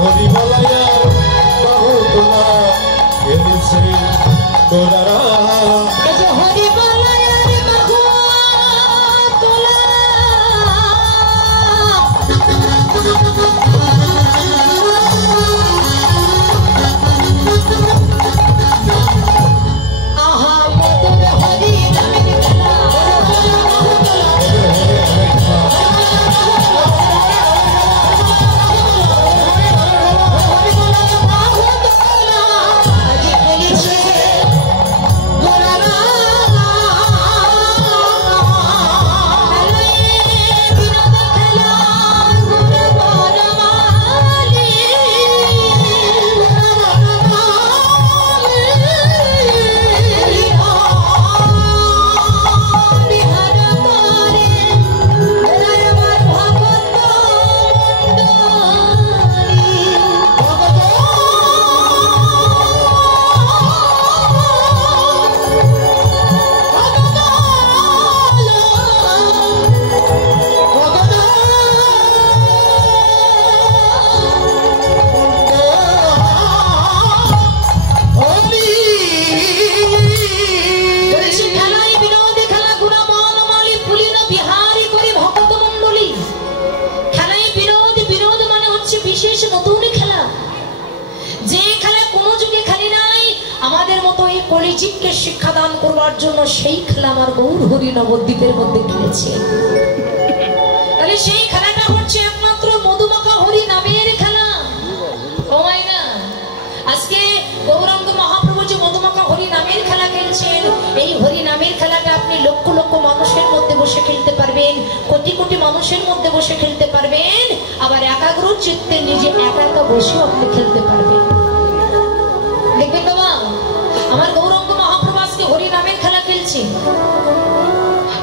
হরি বলায়া বাহু তোলা খেলেছে তোলারা হরি বলায়ার বাহু তোলা আহা মধুর হরি নামের খেলা কলিযুগকে শিক্ষাদান করবার জন্য সেই খেলা আমার গৌর হরি নবদ্বীপের মধ্যে খেলেছে। তাহলে সেই খেলাটা হচ্ছে একমাত্র মধুমাখা হরি নামের খেলা। ও মাই গড, আজকে গৌরাঙ্গ মহাপ্রভু যে মধুমাখা হরি নামের খেলা খেলছেন, এই হরি নামের খেলাটা আপনি লক্ষ লক্ষ মানুষের মধ্যে বসে খেলতে পারবেন, কোটি কোটি মানুষের মধ্যে বসে খেলতে পারবেন, আবার একাগ্র চিত্তে নিজে একা একা বসেও আপনি খেলতে পারবেন। দেখবেন বাবা, আমার গৌরাঙ্গ মহাপ্রভু আজকে হরি নামের খেলা খেলছে।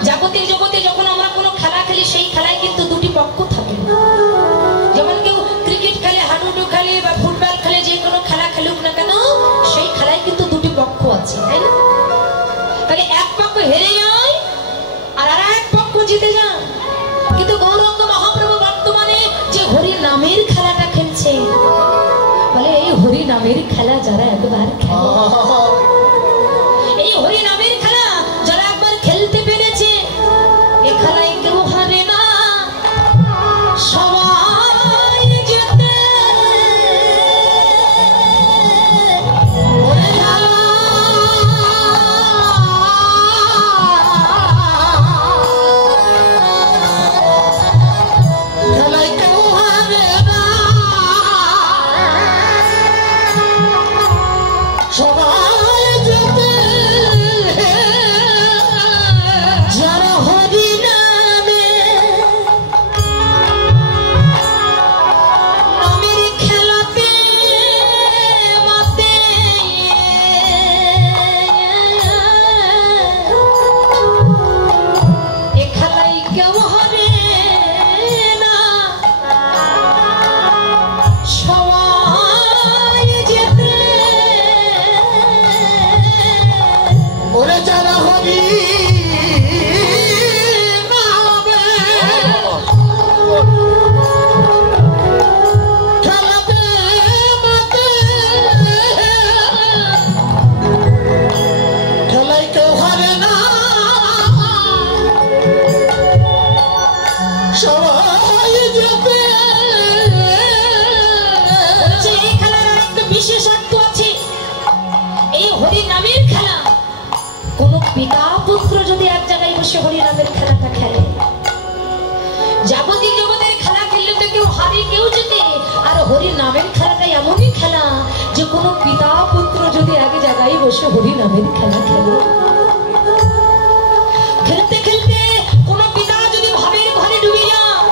জাগতিক জগতে যখন আমরা কোনো খেলা খেলি, সেই খেলায় কিন্তু দুটি পক্ষ থাকে। যেমন কেউ ক্রিকেট খেলে, হাডুডু খেলে বা ফুটবল খেলে, যে কোনো খেলা খেলুক না কেন, সেই খেলায় কিন্তু দুটি পক্ষ আছে, তাই না? তাহলে এক পক্ষ হেরে যায় আর এক পক্ষ জিতে যায়। কিন্তু গৌরাঙ্গ মহাপ্রভু বর্তমানে যে হরি নামের খেলাটা খেলছে, বলে এই হরি নামের খেলা যারা একবার খেলে, এই হরি নামের খেলা যারা একবার খেলতে পেরেছে, এ খেলায় কেউ হারে না, সবাই জিতে। খেলায় কেউ হারে না, সবাই জিতে। যারা হরি নামে নামের খেলাতে মাতে, এ খেলায় কেউ হারে না, সবাই জিতে। ওরে যারা হরি নামে খেলাতে মাতে, খেলায় কেউ হারে না, সবাই জিতে। এই খেলার একটা বিশেষত্ব আছে। এই হরি নামের খেলা, কোন পিতা পুত্র যদি এক জায়গায় বসে হরি নামের খেলাটা খেলে, যাবতীয় জগতের খেলা খেললে তো কেউ হারে কেউ জিতে, আর হরি নামের খেলাটা এমনই খেলা যে কোনো পিতা পুত্র যদি এক জায়গায় বসে হরি নামের খেলা খেলে, খেলতে খেলতে কোন পিতা যদি ভাবের ঘরে ডুবে যায়,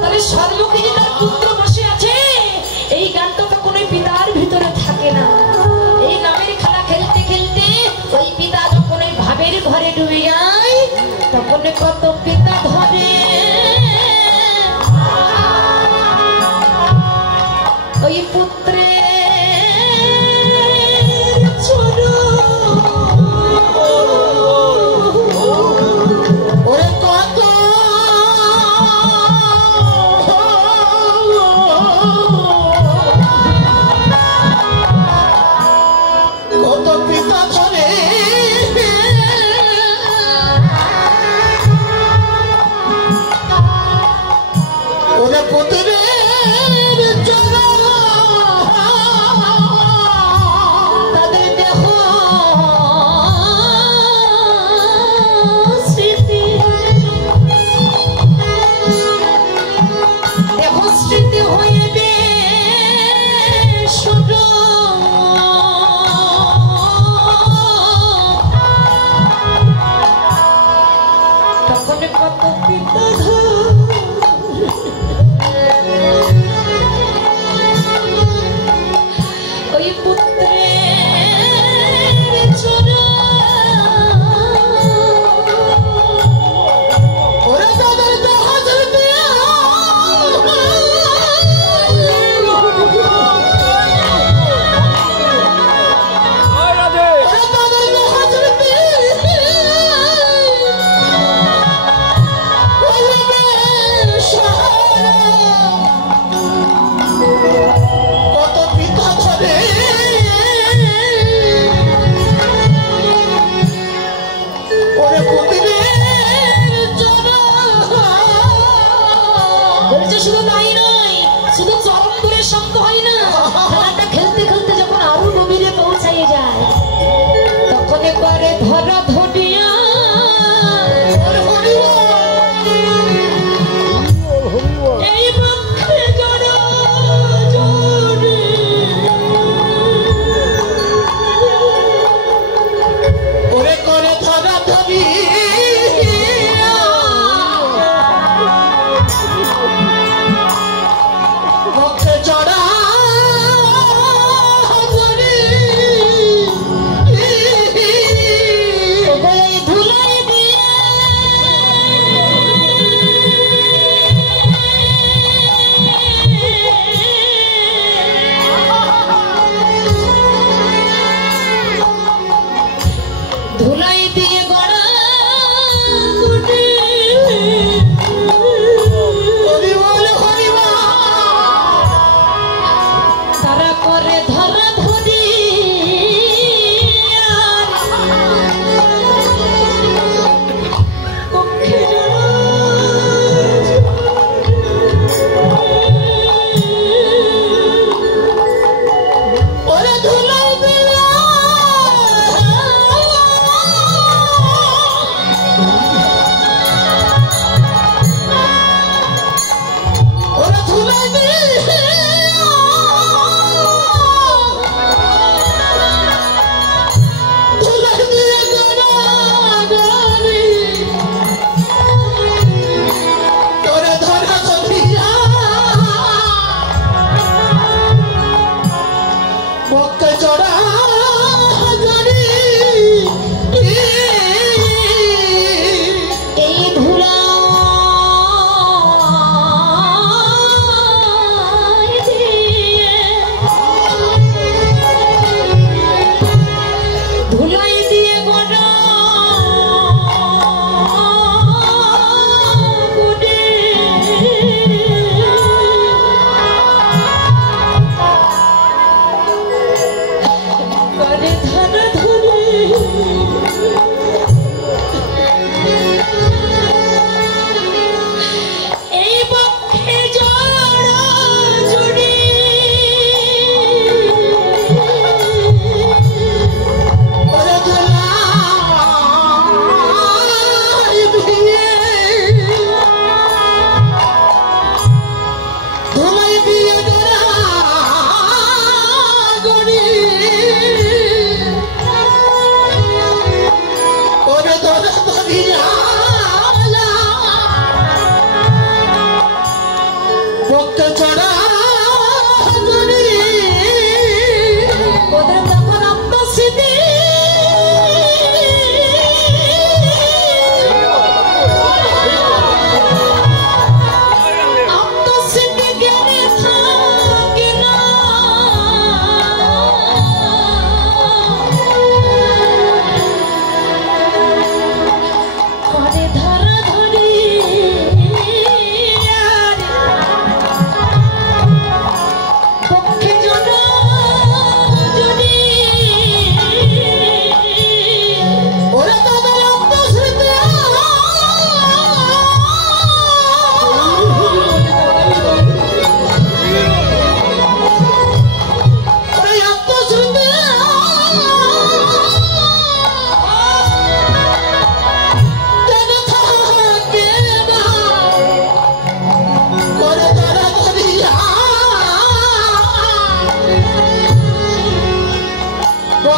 তাহলে সর্বকে যে তার পুত্র বসে আছে, এই জ্ঞানটা তো কোনো পিতার ভিতরে থাকে না। এই নামের খেলা খেলতে খেলতে ওই পিতা যখন ওই ভাবের ঘরে ডুবে যায়, তখন কত পিতা ধরে ওই পুত্রের চরণ। ওরে কত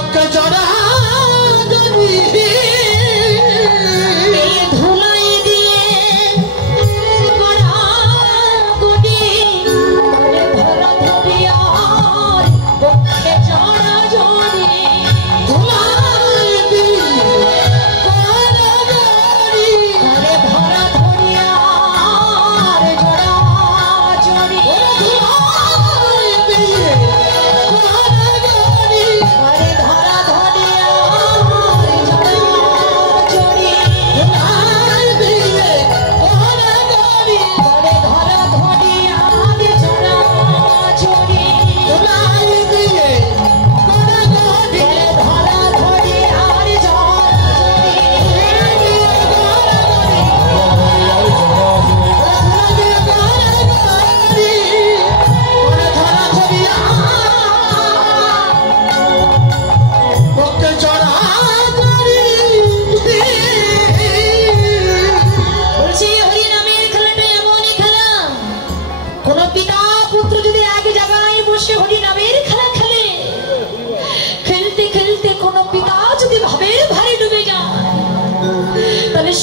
পক্ষে চড়া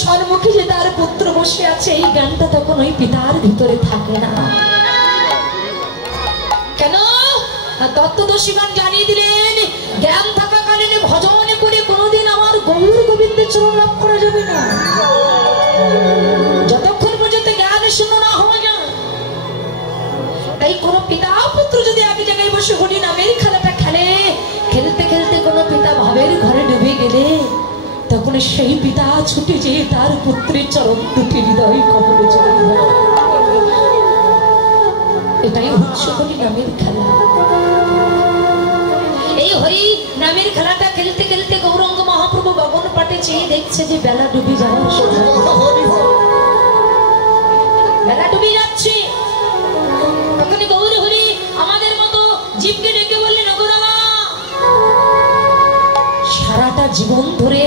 সম্মুখে যে তার পুত্র বসে আছে এই জ্ঞানটা তখন ওই পিতার ভিতরে থাকে না। কেন? তত্ত্বদর্শীগণ জানিয়ে দিলেন জ্ঞান থাকাকালীন ভজন করে কোনোদিন আমার গৌর গোবিন্দের চরণ লাভ করা যাবে না, যতক্ষণ পর্যন্ত জ্ঞান শূন্য না হওয়া যায়। তাই কোনো পিতা পুত্র যদি এক জায়গায় বসে হরি নামের খেলাটা খেলে, খেলতে খেলতে কোনো পিতা ভাবের ঘরে ডুবে গেলে তখন সেই পিতা ছুটে যেয়ে তার পুত্রের চরণ দুটি হৃদয় কবলে চলে যায়। এটাই হচ্ছে হরি নামের খেলা। এই হরি নামের খেলাটা খেলতে খেলতে গৌরাঙ্গ মহাপ্রভু গগন পাটে চেয়ে দেখছে যে বেলা ডুবে যাওয়ার সময়, বেলা ডুবে যাচ্ছে। তখন গৌর হরি আমাদের মতো জীবকে ডেকে বললেন, সারাটা জীবন ধরে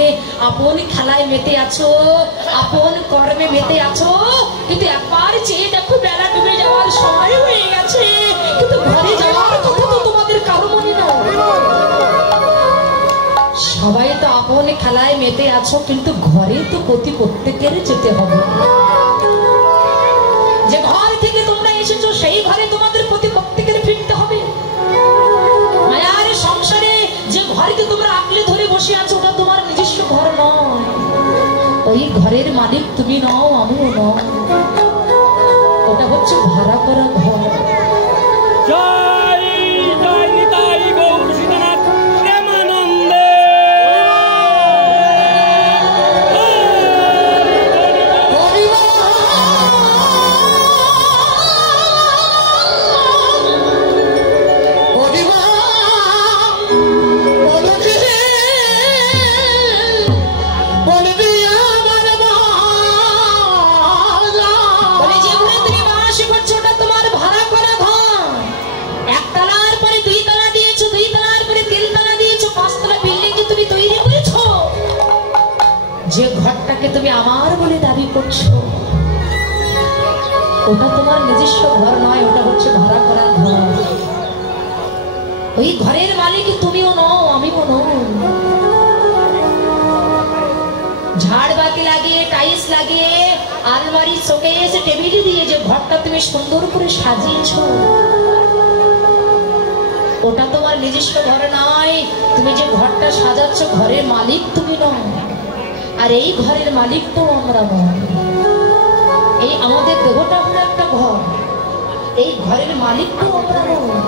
আপন খেলায় মেতে আছো, আপন কর্মে মেতে আছো, কিন্তু একবার চেয়ে দেখো বেলা ডুবে যাওয়ার সময় হয়ে গেছে, কিন্তু ঘরে যাওয়ার কথা তো তোমাদের কারো মনে নয়। সবাই তো আপন খেলায় মেতে আছো, কিন্তু ঘরে তো প্রত্যেকের যেতে হবে। যে ঘর থেকে তোমরা এসেছো সেই ঘরে তোমাদের প্রত্যেকের ফিরতে হবে। মায়ার সংসারে যে ঘরকে তোমরা আঁকলে ধরে বসে আছো ওটা তোমার নিজস্ব ঘর নয়, ওই ঘরের মালিক তুমি নও, আমিও নও, ওটা হচ্ছে ভাড়া করা ঘর। যে ঘরটাকে তুমি আমার বলে দাবি করছো ওটা তোমার নিজস্ব ঘর নয়, ওটা হচ্ছে ভাড়া করা ঘর। ওই ঘরের মালিক তুমিও নও, আমিও নই। ঝাড়বাতি লাগিয়ে, টাইলস লাগিয়ে, আলমারি, শোকেস, টেবিল দিয়ে যে ঘরটা তুমি সুন্দর করে সাজিয়েছো ওটা তোমার নিজস্ব ঘর নয়। তুমি যে ঘরটা সাজাচ্ছ ঘরের মালিক তুমি নও, আর এই ঘরের মালিক তো আমরা নয়। এই আমাদের দেহটা হলো একটা ঘর, এই ঘরের মালিক তো আমরা নয়।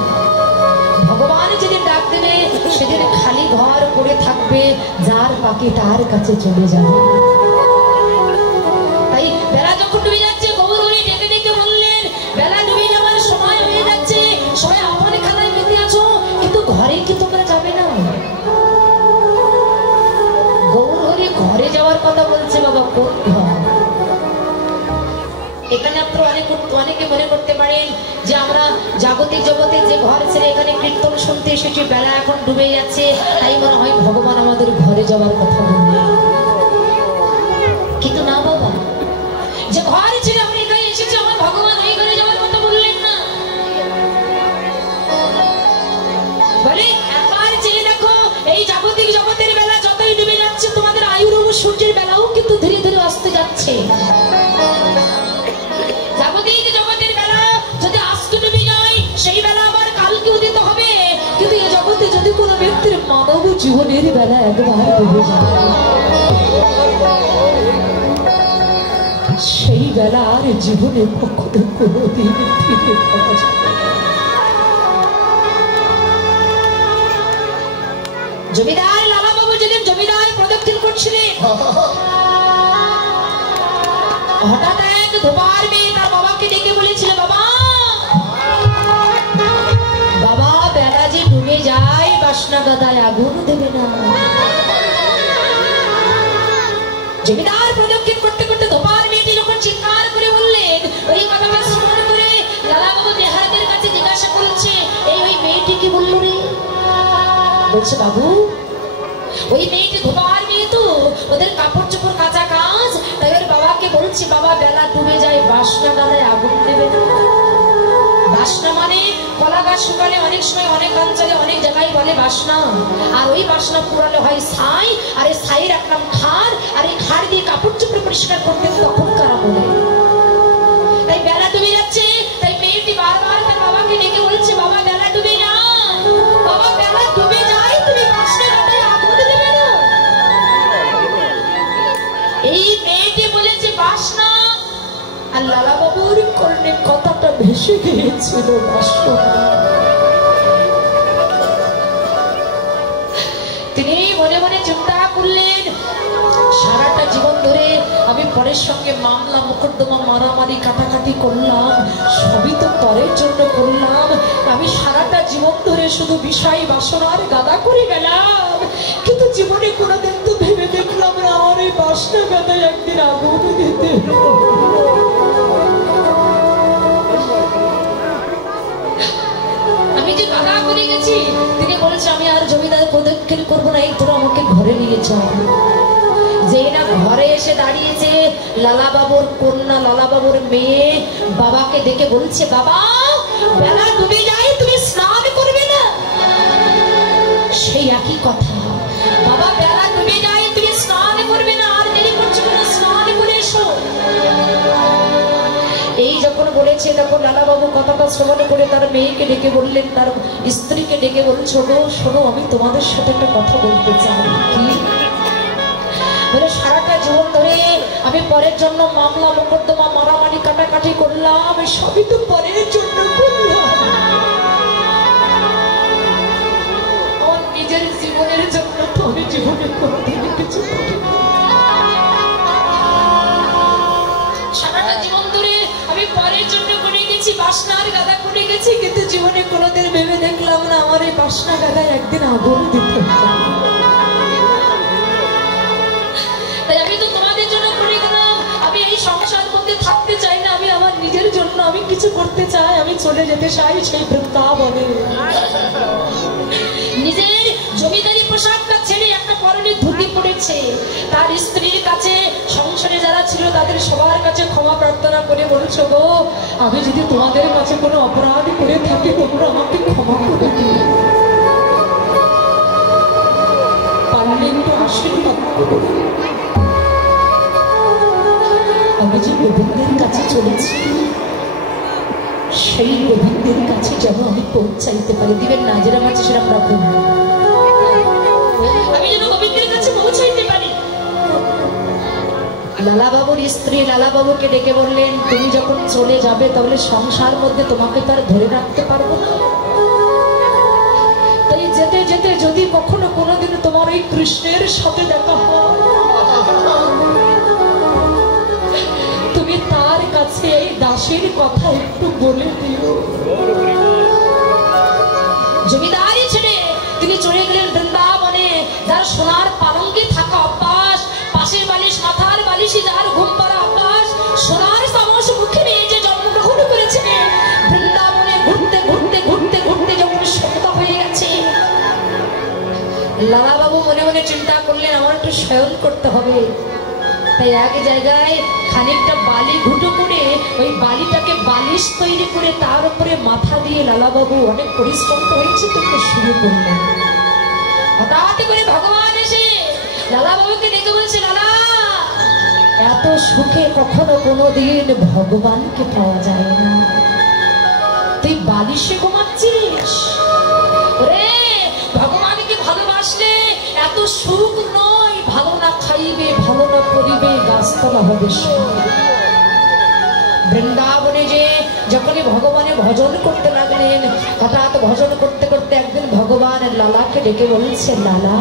ভগবান যেদিন ডাক দেবে সেদিন খালি ঘর পড়ে থাকবে, যার পাখি তার কাছে চলে যাবে। তাই বেলা যখন ডুবে যাচ্ছে গৌর হরি ডেকে ডেকে বললেন, বেলা ডুবে যাওয়ার সময় হয়ে যাচ্ছে, সবাই আপন খেলায় মেতে আছো, কিন্তু ঘরে কি তোমরা যাবে না? গৌর হরি ঘরে যাওয়ার কথা বলছে। বাবা কোন ঘর? এখানে আপনারা অনেকে মনে করতে পারেন যে আমরা জাগতিক জগতে যে ঘর ছেড়ে এখানে কীর্তন শুনতে এসেছি, বেলা এখন ডুবে যাচ্ছে, তাই মনে হয় ভগবান আমাদের ঘরে যাওয়ার কথা বললেন। কিন্তু না বাবা, যে ঘর ছেড়ে আমরা এখানে এসেছি আমার ভগবান ওই ঘরে যাওয়ার কথা বললেন না। বলে একবার চেয়ে দেখো এই জাগতিক আলোকে উদিত হবে, কিন্তু এ জগতে যদি কোনো ব্যক্তির মানব জীবনের বেলা একবার ডুবে যায়, সেই বেলা আর জীবনে কখনো কোনোদিন ফিরে পাওয়া যায় না। জমিদার লালাবাবু যেদিন জমিদার প্রদক্ষিণ করছিলেন, হঠাৎ এক ধোবার মেয়ে তার বাবাকে ডেকে বলেছিল, বাবা বাবা বেলা যে ডুবে যায়, বাসনা গাদায় আগুন দেবে না। জমিদার প্রদক্ষিণ করতে করতে ধোবার মেয়েটি যখন চিৎকার করে বললেন, ওই কথাটা শ্রবণ করে লালাবাবু বেহারাদের কাছে জিজ্ঞাসা করেছে, ওই মেয়েটি কি বললো রে? বলছে, বাবু ওই মেয়েটি ধোবার মেয়ে তো, ওদের কাপড় চোপড় কাঁচা কাজ, তাই ওর বাবাকে বলছি, বাবা বেলা ডুবে যায়, বাসনা গাদায় আগুন দেবে না। বাসনা মানে কলা গাছ শুকালে অনেক সময় অনেক অঞ্চলে অনেক জায়গায় বলে বাসনা, আর ওই বাসনা পুরালে হয় ছাই, আর এই ছাই রাখলাম খার, আর এই খার দিয়ে কাপড় চোপড় পরিষ্কার করতে তখন কারা বলে। তাই বেলা ডুবে যাচ্ছে, তাই মেয়েটি বারবার তার বাবাকে ডেকে বলছে, বাবা বেলা ডুবে যায়, বাবা বেলা ডুবে যায়, তুমি বাসনা গাদায় আগুন দেবে না। এই মেয়েটি বলেছে বাসনা, আর লালাবাবুর কর্ণে কথাটা ভেসে গিয়েছিল বাসনা। তিনি মনে মনে চিন্তা করলেন, সারাটা জীবন ধরে আমি পরের সঙ্গে মামলা মোকদ্দমা মারামারি কাটাকাটি করলাম, সবই তো পরের জন্য করলাম। আমি সারাটা জীবন ধরে শুধু বিষয় বাসনার গাদা করে গেলাম, কিন্তু জীবনে কোনোদিন তো ভেবে দেখলাম না আমার এই বাসনা গাদায় একদিন আগুন দিতে। আমি যে গাদা করে গেছি, তিনি বলেছে আমি আর জমিদার প্রদক্ষিণ করবো না, এই তোরা আমাকে ঘরে নিয়ে যাও। যে না ঘরে এসে দাঁড়িয়েছে, লালাবাবুর কন্যা, লালাবাবুর মেয়ে বাবাকে দেখে বলছে, বাবা বেলা ডুবে যায়, তুমি স্নান করবে না? সেই একই কথা, বাবা বেলা ডুবে যায়, তুমি স্নান করবে না, আর দেরি করছো না, স্নান করে এসো। এই যখন বলেছে, তখন লালাবাবু কথাটা শ্রবণ করে তার মেয়েকে ডেকে বললেন, তার স্ত্রীকে ডেকে বলছো, গো শোনো, আমি তোমাদের সাথে একটা কথা বলতে চাই। কি? সারাটা জীবন ধরে আমি পরের জন্য মামলা মোকদ্দমা মারামারি কাটাকাটি করলাম, সবই তো পরের জন্য করলাম, আমার নিজের জীবনের জন্য তো আমি জীবনে কোনোদিন কিছু করি। সারাটা জীবন ধরে আমি পরের জন্য করে গেছি, বাসনার গাদা করে গেছি, কিন্তু জীবনে কোনোদিন ভেবে দেখলাম না আমার এই বাসনা গাদায় একদিন আগুন দিতে হবে। আমি তো তোমাদের জন্য করে গেলাম, আমি এই সংসার মধ্যে থাকতে চাই না, আমি আমার নিজের জন্য আমি কিছু করতে চাই, আমি চলে যেতে চাই সেই বৃন্দাবনে। নিজের জমিদারি পোশাকটা ছেড়ে একটা পরনে ধুতি পড়েছে, তার স্ত্রীর কাছে, সংসারে যারা ছিল তাদের সবার কাছে ক্ষমা প্রার্থনা করে বলছো, গো আমি যদি তোমাদের কাছে কোনো অপরাধ করে থাকি, তোমরা আমাকে ক্ষমা করে দিও, পারলে একটু আশীর্বাদ করো। আমি যে গোবিন্দের কাছে চলেছি, সেই গোবিন্দের কাছে যেন আমি পৌঁছাইতে পারি। দিবেন না, যেরকম আছে সেরকম রাখুন, আমি যেন গোবিন্দের কাছে পৌঁছাইতে পারি। লালাবাবুর স্ত্রী লালাবাবুকে ডেকে বললেন, তুমি যখন চলে যাবে তাহলে সংসার মধ্যে তোমাকে তো আর ধরে রাখতে পারবো না, তাই যেতে যেতে যদি কখনো কোনোদিন তোমার এই কৃষ্ণের সাথে দেখা হয়, তুমি তার কাছে এই দাসীর কথা একটু বলে দিও। জমিদারি ছেড়ে তিনি চলে গেলেন বৃন্দাবনে, যার সোনার পালঙ্কে থাকা অভ্যাস, পাশের বালিশ মাথার বালিশে যার ঘুম পাড়া অভ্যাস, সোনার চামচ মুখে নিয়ে যে জন্মগ্রহণ করেছে, বৃন্দাবনে ঘুরতে ঘুরতে ঘুরতে ঘুরতে যখন সন্ধ্যা হয়ে গেছে, লালাবাবু মনে মনে চিন্তা করলেন আমার একটু শয়ন করতে হবে। তাই এক জায়গায় খানিকটা বালি ঘুটো করে ওই বালিটাকে বালিশ তৈরি করে তার উপরে মাথা দিয়ে লালাবাবু অনেক পরিশ্রম করেছে তো শুরু করলেন। হঠাৎ করে ভগবান এসে লালাবাবুকে ডেকে বলছে, লালা এত সুখে কখনো কোনোদিন ভগবানকে পাওয়া যায় না, তুই বালিশে ঘুমাচ্ছিস? রে ভগবানকে ভালোবাসলে এত সুখ নয়, ভালো না খাইবে, ভালো না করিবে, গাছতলা হবে। বৃন্দাবনে যে যখনই ভগবানের ভজন করতে লাগলেন, হঠাৎ ভজন করতে করতে একদিন ভগবান লালাকে ডেকে বলছে, লালা,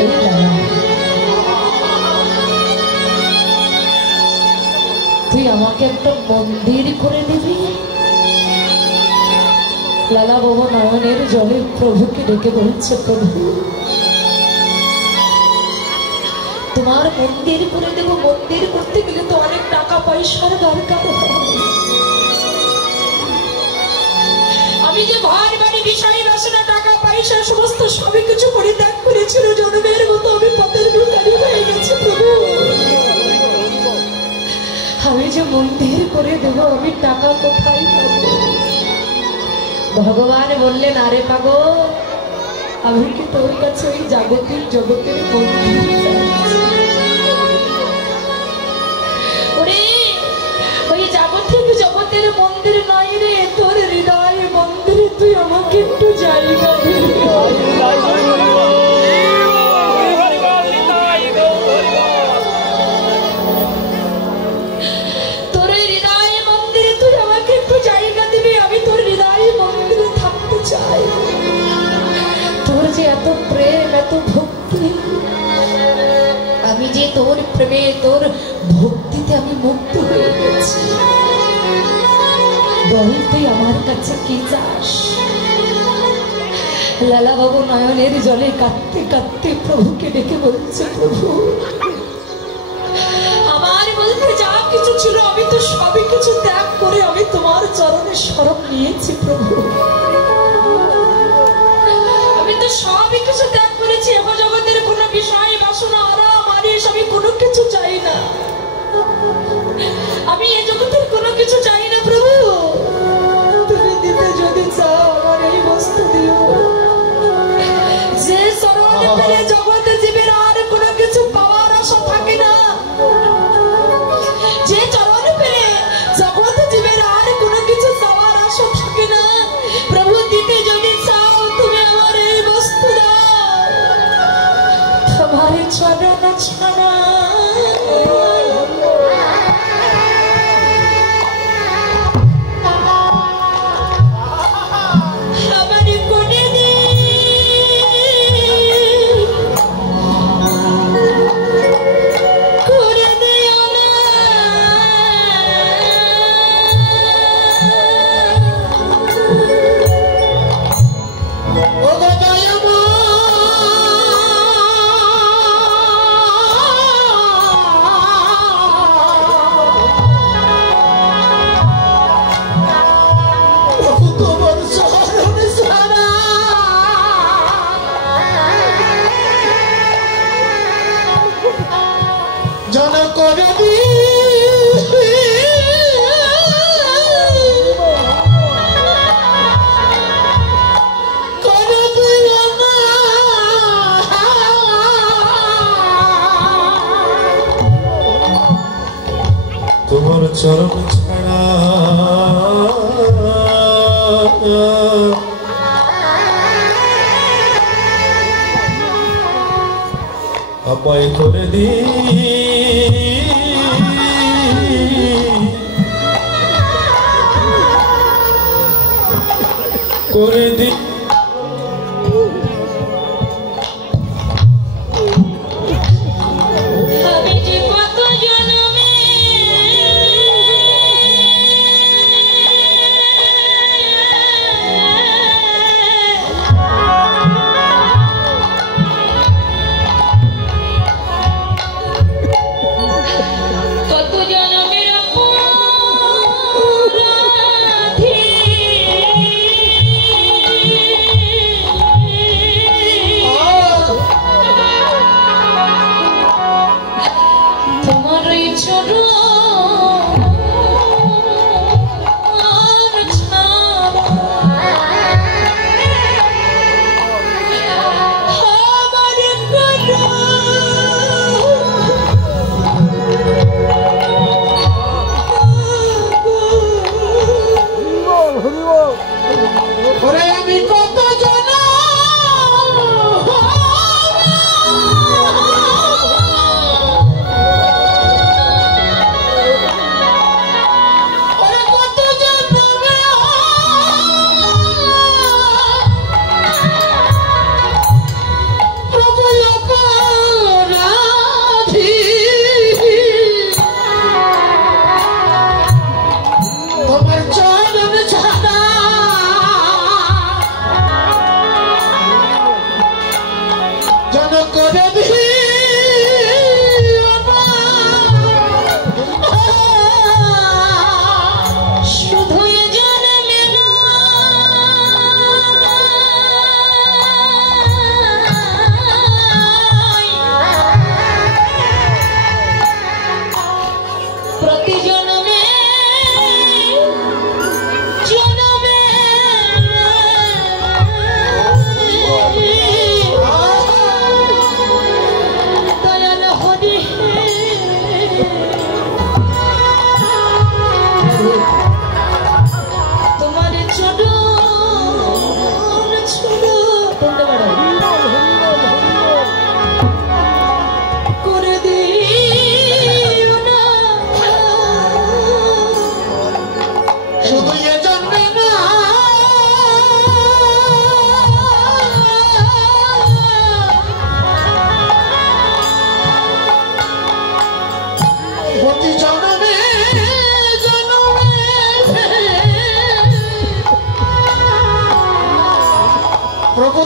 এই লালা, তুই আমাকে একটা মন্দির করে দিবি? লালা বাবা নয়নের জলে প্রভুকে ডেকে বলছে, প্রভু তোমার মন্দির করে দেব। মন্দির করতে গেলে তো অনেক টাকা পয়সার দরকার হয়। আমি যে ঘর বাড়ি বিষয় বাসনা টাকা পয়সা সমস্ত সবই কিছু পরিত্যাগ করেছিল, জন্মের মতো আমি পথের ভিখারি হয়ে গেছি প্রভু। আমি যে মন্দির করে দেব, আমি টাকা কোথায় পাবো? ভগবান বললেন, আরে পাগল, আমি কি তোর কাছে ওই জাগতিক জগতের মন্দির চাইছি? ওই জাগতিক জগতের মন্দির নয় রে, তোর হৃদয় মন্দিরে তুই আমাকে একটু জায়গা দিবি। তোর হৃদয় মন্দিরে তুই আমাকে একটু জায়গা দিবি, আমি তোর হৃদয় মন্দিরে থাকতে চাই। তোর যে এত প্রেম, এত ভক্তি, আমি যে তোর প্রেমে তোর ভক্তিতে আমি মুক্ত হয়ে গেছি। বল তুই আমার কাছে কি চাস? লালা বাবু নয়নের জলে কাঁদতে কাঁদতে প্রভুকে ডেকে বলছে, প্রভু আমার বলতে যা কিছু ছিল আমি তো সবই কিছু ত্যাগ করে আমি তোমার চরণে শরণ নিয়েছি প্রভু। আমি তো সবই কিছু ত্যাগ করেছি, এখন জগতের কোনো বিষয় বাসনা আরাম আরিশ আমি কোনো কিছু চাই না। আমি এই জগতের কোনো কিছু চাই না প্রভু। তুমি দিতে যদি চাও আমার এই বস্তু দিও। যে চরণে পেলে জগতে জীবের আর কোনো কিছু পাওয়ার আশা থাকে না। যে চরণে পেলে জগতে জীবের আর কোনো কিছু চাওয়ার আশা থাকে না। প্রভু দিতে যদি চাও তুমি আমার এই বস্তু দাও। তোমার চরণ ছাড়া তোমার চরণ ছাড়া আমায় করে দি করে দি আমি কত জানা প্রভু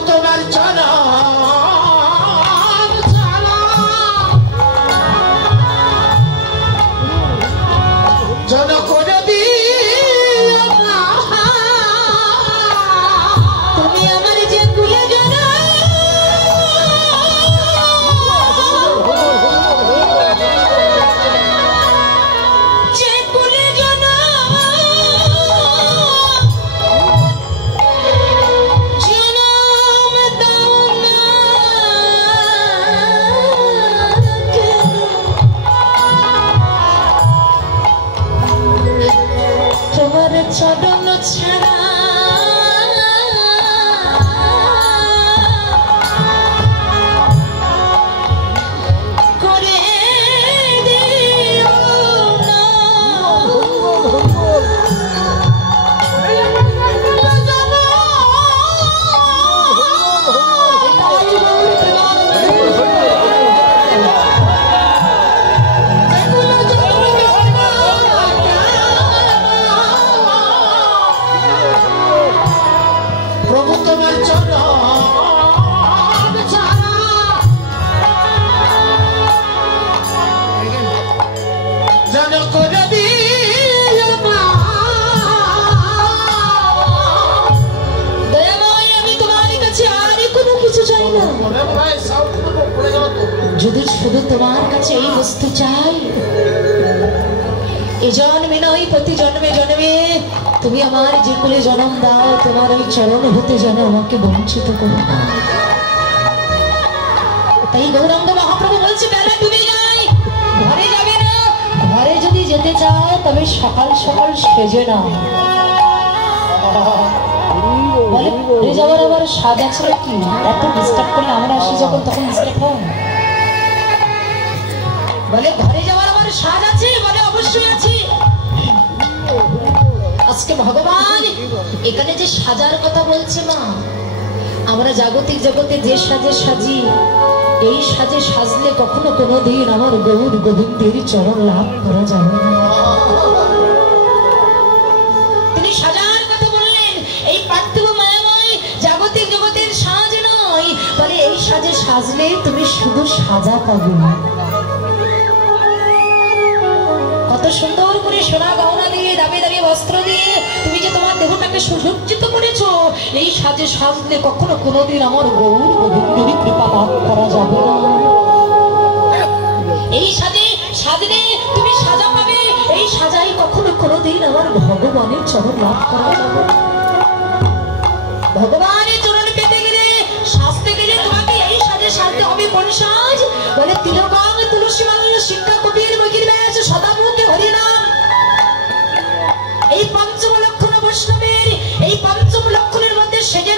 তোমার জন করে দিও না তুমি আমার যে কুলে জানা যে কুলে জানা চরণ ছাড়া করে দিও না যদি শুধু তোমার কাছে এই বস্তু চাই এই জন্মে নয় প্রতি জন্মে জন্মে তুমি আমার যে কুলে জন্ম দাও তোমার ওই চরণ হতে যেন আমাকে বঞ্চিত করো না। তাই গৌরাঙ্গ মহাপ্রভু বলছে বেলা ডুবে যায় ঘরে যাবে না, ঘরে যদি যেতে চাও তবে সকাল সকাল সেজে নাও। বলে ঘরে যাওয়ার আবার স্বাদ আছে কি? এত ডিস্টার্ব করলে আমরা আসি যখন তখন ডিস্টার্ব হয়। বলে ঘরে যাওয়ার আবার স্বাদ আছে? বলে অবশ্যই আছে। আজকে ভগবান এখানে যে সাজার কথা বলছে মা, আমরা জাগতিক জগতে যে সাজে সাজি এই সাজে সাজলে কখনো কোনোদিন আমার গৌর গোবিন্দের চরণ লাভ করা যাবে না। তিনি সাজার কথা বললেন, এই পার্থিব মায়াময় জাগতিক জগতের সাজ নয়, বলে এই সাজে সাজলে তুমি শুধু সাজা পাবে না। কত সুন্দর করে সোনা গহনা দিয়ে দামি দামি বস্ত্র দিয়ে তুমি যে তোমার দেহটাকে সুসজ্জিত করেছো, এই সাজে সাজলে কখনো কোনোদিন আমার গৌর গোবিন্দের কৃপা লাভ করা যাবে না। এই সাজে সাজলে তুমি সাজা পাবে, এই সাজাই কখনো কোনোদিন আমার ভগবানের চরণ লাভ করা যাবে না। ভগবানের চরণ পেতে গেলে সাজতে গেলে তোমাকে এই সাজে সাজতে হবে। কোন সাজ? বলে তিলকাং তুলসী মাল্য শিক্ষা কবির মগির ব্যাস সদামুখে হরিনাম। এই পঞ্চম লক্ষণ বৈষ্ণবের, এই পঞ্চম লক্ষণের মধ্যে সেজে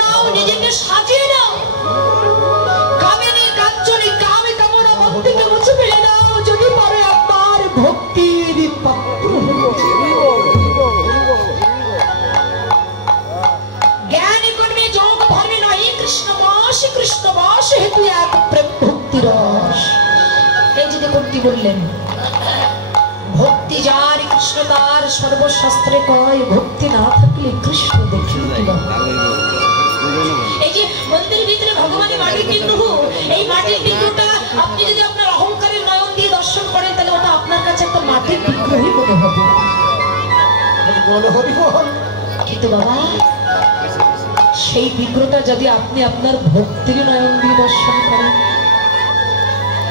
উত্তরটি বললেন, ভক্তি যার কৃষ্ণ তার, সর্বশাস্ত্রে কয় ভক্তি না থাকলে কৃষ্ণ দেখি। এই যে মন্দির ভিতরে ভগবানের মাটির বিগ্রহ, এই মাটির বিগ্রহটা আপনি যদি আপনার অহংকারের নয়ন দিয়ে দর্শন করেন তাহলে ওটা আপনার কাছে একটা মাটির বিগ্রহই মনে হবে। কিন্তু বাবা সেই বিগ্রহটা যদি আপনি আপনার ভক্তির নয়ন দিয়ে দর্শন করেন,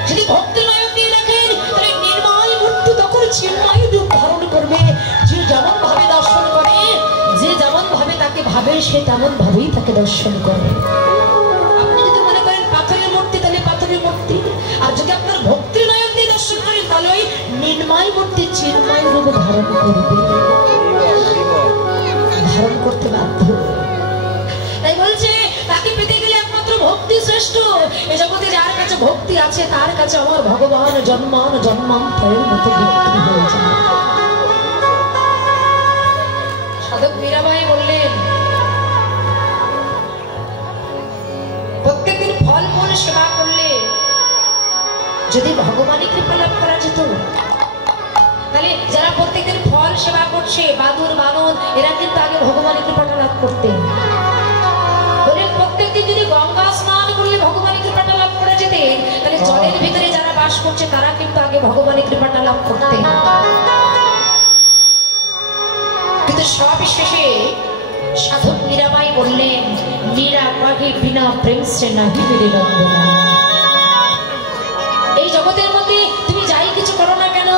যদি ভক্তির নয়ন দিয়ে দেখেন, তাহলে নির্মল মূর্তি তখন চিন্ময় রূপ ধারণ করবে। যে যেমন ভাবে দর্শন করে, যে যেমন ভাবে তাকে ভাবে, সে তেমন ভাবেই তাকে দর্শন করে। আপনি যদি মনে করেন পাথরের মূর্তি, তাহলে পাথরের মূর্তি। আর যদি আপনার ভক্তির নয়ন দিয়ে দর্শন করেন, তাহলে ওই নির্ময় মূর্তি চিন্ময় রূপ ধারণ করবে, ধারণ করতে বাধ্য। তাই বলছে তাকে পেতে গেলে একমাত্র ভক্তি শ্রেষ্ঠ। এই জগতে যার কাছে ভক্তি আছে তার কাছে আমার ভগবান জন্মান জন্মান্তরের মতো ভক্তি হয়ে যায়। সাধক মীরাবাই বললেন, প্রত্যেকদিন ফল মূল সেবা করলে যদি ভগবানের কৃপা লাভ করা যেত, তাহলে যারা প্রত্যেকদিন ফল সেবা করছে, বাদুর বানর, এরা কিন্তু আগে ভগবানের কৃপাটা লাভ করতেন। প্রত্যেকদিন যদি গঙ্গা স্নান করলে ভগবানের কৃপাটা লাভ করে যেতেন, তাহলে জলের ভিতরে যারা বাস করছে তারা কিন্তু আগে ভগবানের কৃপাটা লাভ করতেন। কিন্তু সবিশেষে সাধক মীরাবাই বললেন, মীরা পাগে বিনা প্রেম সে নাহি মেরে নন্দনা। এই জগতের মধ্যে তুমি যাই কিছু করো না কেন,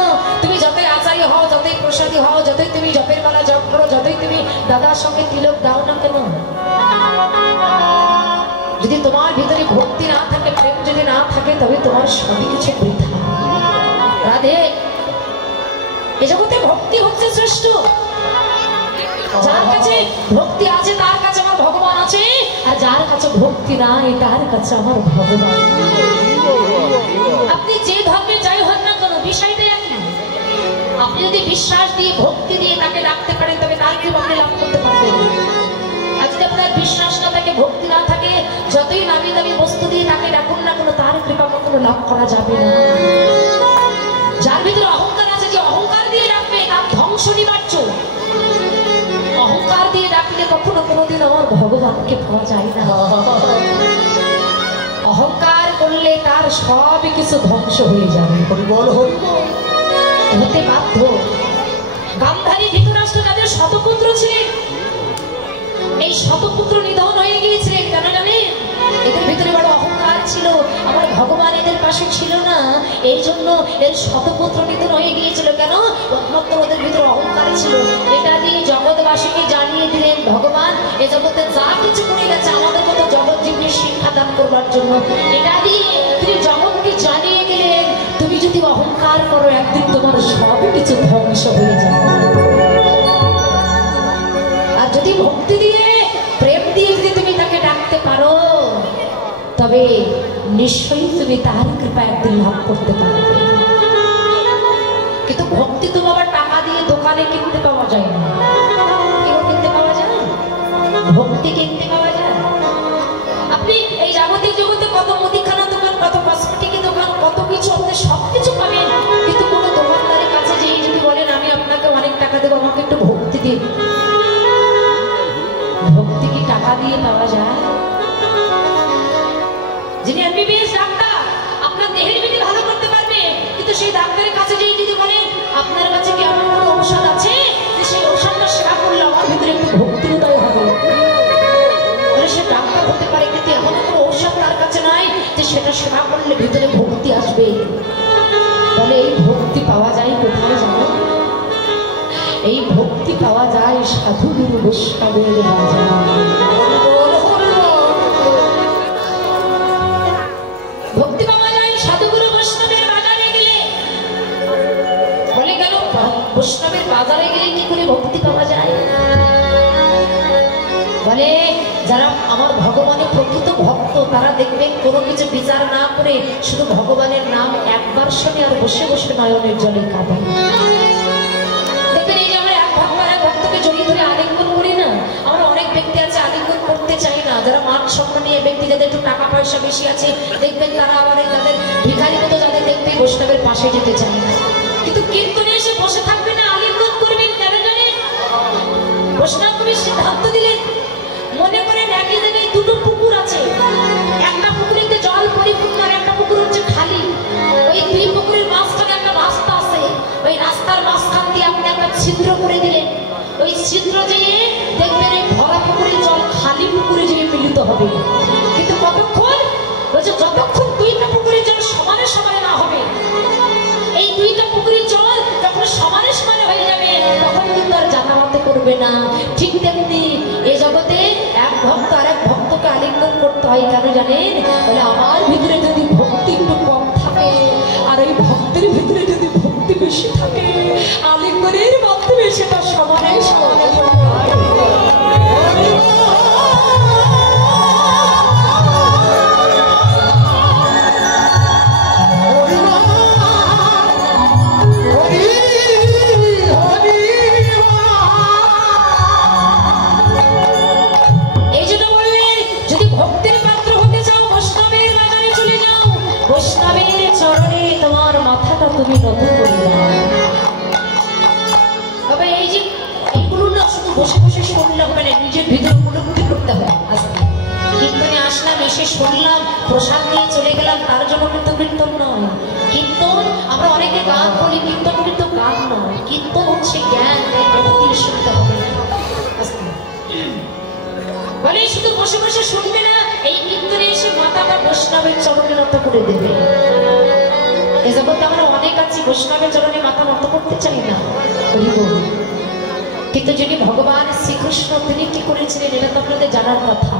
তুমি যতই আচার্য হও, যতই প্রসাদী হও, যতই তুমি জপের মালা জপ করো, যতই তুমি দাদার সঙ্গে তিলক দাও না কেন, যদি তোমার ভিতরে ভক্তি না থাকে, প্রেম যদি না থাকে, তবে তোমার সবই কিছু বৃথা। রাধে, এই জগতে ভক্তি হচ্ছে শ্রেষ্ঠ। যার কাছে ভক্তি আছে তার কাছে আমার ভগবান আছে, আর যার কাছে ভক্তি নাই তার কাছে আমার ভগবান। আপনি যে ধর্মে যাই হন না কেন, বিষয়টাই একই। আপনি যদি বিশ্বাস দিয়ে ভক্তি দিয়ে তাকে ডাকতে পারেন, তবে তার কৃপা আপনি লাভ করতে পারবেন। আর যদি আপনার বিশ্বাস না থাকে, ভক্তি না থাকে, যতই নামি দামি বস্তু দিয়ে তাকে ডাকুন না কেন, তার কৃপা কখনো লাভ করা যাবে না। যার ভিতরে অহংকার আছে, যে অহংকার দিয়ে ডাকবে তার ধ্বংস নিবার্য। অহংকার দিয়ে ডাকলে কখনো কোনোদিন আমার ভগবানকে পাওয়া যায় না। অহংকার করলে তার সব কিছু ধ্বংস হয়ে যাবে, হতে বাধ্য। গান্ধারী ধৃতরাষ্ট্র যাদের শতপুত্র ছিলেন, এই শতপুত্র নিধন হয়ে গিয়েছিলেন কেন জানেন? এদের ভিতরে বড় অহংকার ছিল, আমার ভগবান এদের পাশে ছিল না, এই জন্য এর শতপুত্র নিধন হয়ে গিয়েছিল। কেন? একমাত্র ওদের ভিতরে অহংকার ছিল। এটা দিয়ে জগৎবাসীকে জানিয়ে দিলেন, ভগবান এ জগতে যা কিছু করে গেছে আমাদের মতো জগৎ জীবনের শিক্ষা দান করবার জন্য। এটা দিয়ে তিনি জগৎকে জানিয়ে গেলেন, তুমি যদি অহংকার করো, একদিন তোমার সব কিছু ধ্বংস হয়ে যাবে। আর যদি ভক্তি দিয়ে প্রেম দিয়ে যদি তুমি তাকে ডাকতে পারো, তবে নিশ্চয়ই তুমি তার কৃপা একদিন লাভ করতে পারবে। কিন্তু ভক্তি তো বাবা টাকা দিয়ে দোকানে কিনতে পাওয়া যায় না। কেউ কিনতে পাওয়া যায় না, ভক্তি কিনতে পাওয়া যায়। আপনি এই জাগতিক জগতে কত মুদিখানা দোকান, কত কসমেটিক দোকান, কত কিছু, আপনি সবকিছু পাবেন। কিন্তু কোনো দোকানদারের কাছে যেই যদি বলেন আমি আপনাকে অনেক টাকা দেবো, আমাকে একটু ভক্তি দিন, ভক্তি কি টাকা দিয়ে পাওয়া যায়? যিনি এমবিবিএস ডাক্তার আপনার দেহের বিধি ভালো করতে পারবে, কিন্তু সেই ডাক্তারের কাছে যেই যদি বলেন আপনার কাছে কি এমন কোনো ঔষধ আছে যে সেই ঔষধটা সেবা করলে আমার ভিতরে একটু ভক্তির উদয় হবে, বলে সে ডাক্তার হতে পারে, কিন্তু এমন কোনো ঔষধ তার কাছে নাই যে সেটা সেবা করলে ভিতরে ভক্তি আসবে। বলে এই ভক্তি পাওয়া যায় কোথায় জানো? এই ভক্তি পাওয়া যায় সাধু গুরু বৈষ্ণবের বাজারে। ভক্তি পাওয়া যায় সাধুগুরু বৈষ্ণবের বাজারে গেলে। বলে গেল বৈষ্ণবের বাজারে গেলে কি করে ভক্তি পাওয়া যায়? বলে যারা আমার ভগবানের প্রকৃত ভক্ত, তারা দেখবেন কোনো কিছু বিচার না করে শুধু ভগবানের নাম একবার শুনে আর বসে বসে নয়নের জলে কাঁদে। দেখবেন এই যে আমরা এক ভক্ত আর এক ভক্তকে জড়িয়ে ধরে আলিঙ্গন করি না, আমরা অনেক ব্যক্তি আছে আলিঙ্গন করতে চায় না, যারা মান সম্মানীয় ব্যক্তি, যাদের একটু টাকা পয়সা বেশি আছে, দেখবেন তারা আবার তাদের ভিখারি মতো যাদের দেখবে বৈষ্ণবের পাশে যেতে চায় না। কিন্তু কীর্তনে এসে বসে থাকবে না, আলিঙ্গন করবেন। কেন জানেন? বৈষ্ণব কবি সিদ্ধান্ত দিলেন, মনে করেন একই জায়গায় দুটো পুকুর আছে, একটা পুকুরেতে জল পরিপূর্ণ আর একটা পুকুর হচ্ছে খালি। ওই দুই পুকুরের মাঝখানে একটা রাস্তা আছে, ওই রাস্তার মাঝখান দিয়ে আপনি একটা ছিদ্র করে দিলেন। ওই ছিদ্র যেয়ে দেখবেন এই ভরা পুকুরের জল খালি পুকুরে যেয়ে মিলিত হবে। কিন্তু কতক্ষণ? বলছে যতক্ষণ দুইটা পুকুরের জল সমানে সমানে না হবে। এই দুইটা পুকুরের জল যখন সমানে সমানে হয়ে যাবে তখন কিন্তু আর জানামাতে করবে না। ঠিক তেমনি এই জগতে এক ভক্ত আর এক ভক্তকে আলিঙ্গন করতে হয়। কেন জানেন? বলে আমার ভিতরে যদি ভক্তি একটু কম থাকে আর ওই ভক্তের ভিতরে যদি ভক্তি বেশি থাকে, আলিঙ্গনের মাধ্যমে সেটা সমানে সমানে তুমি নতুন তবে এই যে এইগুলো না শুধু বসে বসে শুনলে হবে না, নিজের ভিতরে উপলব্ধি করতে হবে। কীর্তনে আসলাম, এসে শুনলাম, প্রসাদ নিয়ে চলে গেলাম, তার জন্য কিন্তু কীর্তন নয়। কীর্তন আমরা অনেকে গান বলি, কীর্তন কিন্তু গান নয়, কীর্তন হচ্ছে জ্ঞান। শুনতে হবে বলে শুধু বসে বসে শুনবে না, এই কীর্তনে এসে মাথাটা বৈষ্ণবের চরণে নত করে দেবে। এ জগতে আমরা অনেক আছি বৈষ্ণবের চরণে মাথা নত করতে চাই না, কিন্তু যিনি ভগবান শ্রীকৃষ্ণ তিনি কি করেছিলেন এটা তো আপনাদের জানার কথা।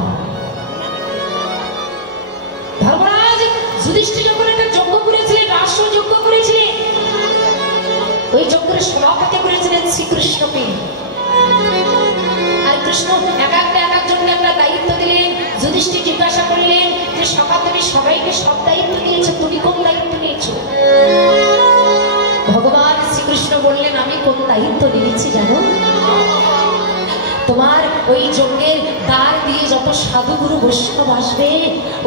ধর্মরাজ যুধিষ্ঠির যখন একটা যজ্ঞ করেছিলেন, রাষ্ট্র যজ্ঞ করেছিলেন, ওই যজ্ঞের সভাপতি করেছিলেন শ্রীকৃষ্ণকে। আর কৃষ্ণ এক একজনকে একটা দায়িত্ব দিলেন। যুধিষ্ঠির জিজ্ঞাসা করলেন যে সভা তুমি সবাইকে সব দায়িত্ব দিয়েছো, তুমি কোন দায়িত্ব নিয়েছো? ভগবান শ্রীকৃষ্ণ বললেন আমি কোন দায়িত্ব নিয়েছি জানো? তোমার ওই যজ্ঞের দ্বার দিয়ে যত সাধুগুরু বৈষ্ণব আসবে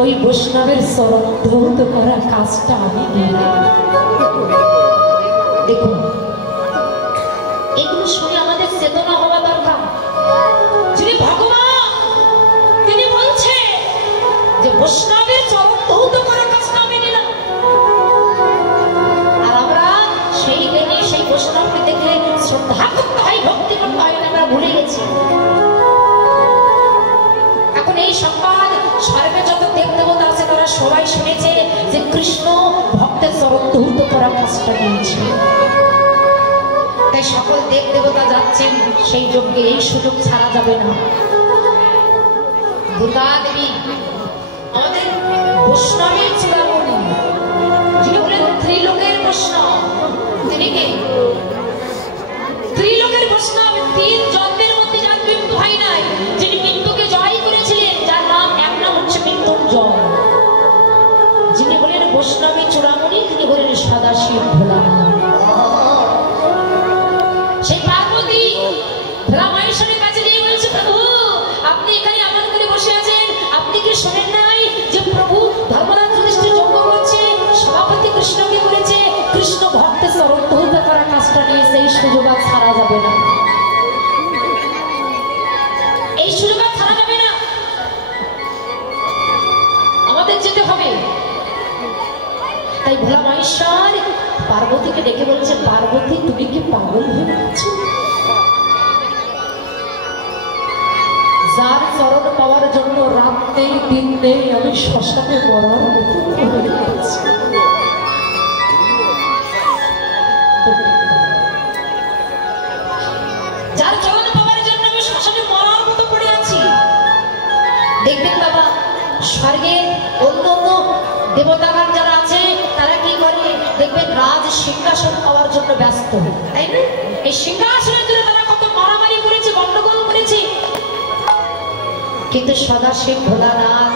ওই বৈষ্ণবের চরণ ধৌত করা কাজটা আমি নিলাম। দেখুন এগুলো শুনে আমাদের চেতনা হওয়া দরকার। যিনি ভগবান তিনি বলছে যে বৈষ্ণবের চরণ ধৌত করা কাজটা আমি নিলাম। আর আমরা সেই দিনে সেই বৈষ্ণবকে দেখলে শ্রদ্ধা করতে হয়, ভক্তি করতে হয়, আমরা ভুলে গেছি। এখন এই সংবাদ স্বর্গে যত দেবদেবতা আছে তারা সবাই শুনেছে যে কৃষ্ণ ভক্তের চরণ ধৌত করা কাজটা নিয়েছে। তাই সকল দেব দেবতা যাচ্ছেন সেই যজ্ঞে, এই সুযোগ ছাড়া যাবে না। দুর্গা দেবী আমাদের বৈষ্ণবের চূড়ামণি, যিনি বলেন ত্রিলোকের বৈষ্ণব, তিনি কে? ত্রিলোকের বৈষ্ণব, তিন জন্মের মধ্যে যার মৃত্যু হয় নাই, যিনি মৃত্যুকে জয় করেছিলেন, যার নাম এক নাম হচ্ছে মৃত্যুঞ্জয়। যিনি বলেন বৈষ্ণবের চূড়ামণি তিনি বলেন সদাশিব ভোলানাথ। সেই পার্বতী রামায়ণের কাছে গিয়ে বলছে প্রভু আপনি এখানে এমন করে বসে আছেন, আপনি কি শোনেন নাই যে প্রভু ধর্মরাজ যুধিষ্ঠির যজ্ঞ করছে, সভাপতি কৃষ্ণকে করেছে, কৃষ্ণ ভক্তের চরণ ধৌত করা কাজটা নিয়েছে, এই সুযোগ আর ছাড়া যাবে না, এই সুযোগ আর ছাড়া যাবে না, আমাদের যেতে হবে। তাই ভোলা মহেশ্বর পার্বতীকে ডেকে বলছে পার্বতী তুমি কি পাগল হয়ে গেছো? যার চরণ পাওয়ার জন্য রাত নেই দিন নেই আমি শ্মশানে মরার মতো হয়ে গেছি। যার চরণ পাওয়ার জন্য আমি শ্মশানে মরার মতো পড়ে আছি। দেখবেন বাবা স্বর্গে অন্য অন্য দেবতাগণ যারা আছে তারা কি করে দেখবেন রাজ সিংহাসন পাওয়ার জন্য ব্যস্ত, তাই না? এই সিংহাসনের জন্য তারা কত মারামারি করেছে, গন্ডগোল করেছে। কিন্তু সদাশিব ভোলানাথ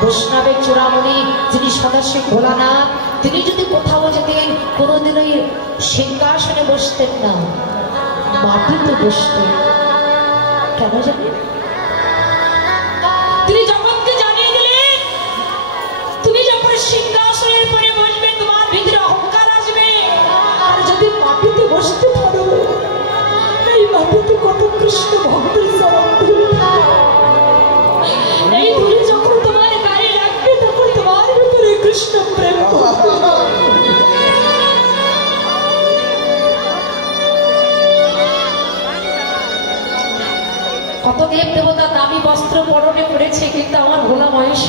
বৈষ্ণবের চূড়ামণি যিনি সদাশিব ভোলানাথ তিনি যদি কোথাও যেতেন কোনোদিনই সিংহাসনে বসতেন না, মাটিতে বসতেন। কেন জানেন?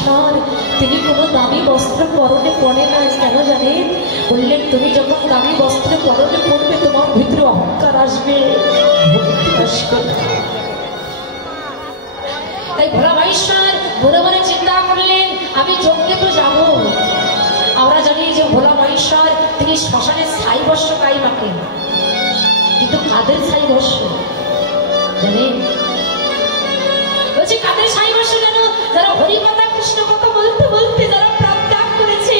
মাহেশ্বর তিনি কোনো দামি বস্ত্র পরনে পরে না, কেন জানেন? বললেন তুমি যখন দামি বস্ত্র পরনে পড়বে তোমার ভিতরে অহংকার আসবে, ভক্তি আসবে। তাই ভোলা মাহেশ্বর মনে মনে চিন্তা করলেন আমি যজ্ঞে তো যাব। আমরা জানি যে ভোলা মাহেশ্বর তিনি শ্মশানের ছাই বর্ষ গাই মাখেন, কিন্তু কাদের ছাই বর্ষ জানেন? বলছি কাদের ছাই বর্ষ যেন? যারা হরি কথা কৃষ্ণ কথা বলতে বলতে যারা প্রাণ ত্যাগ করেছে,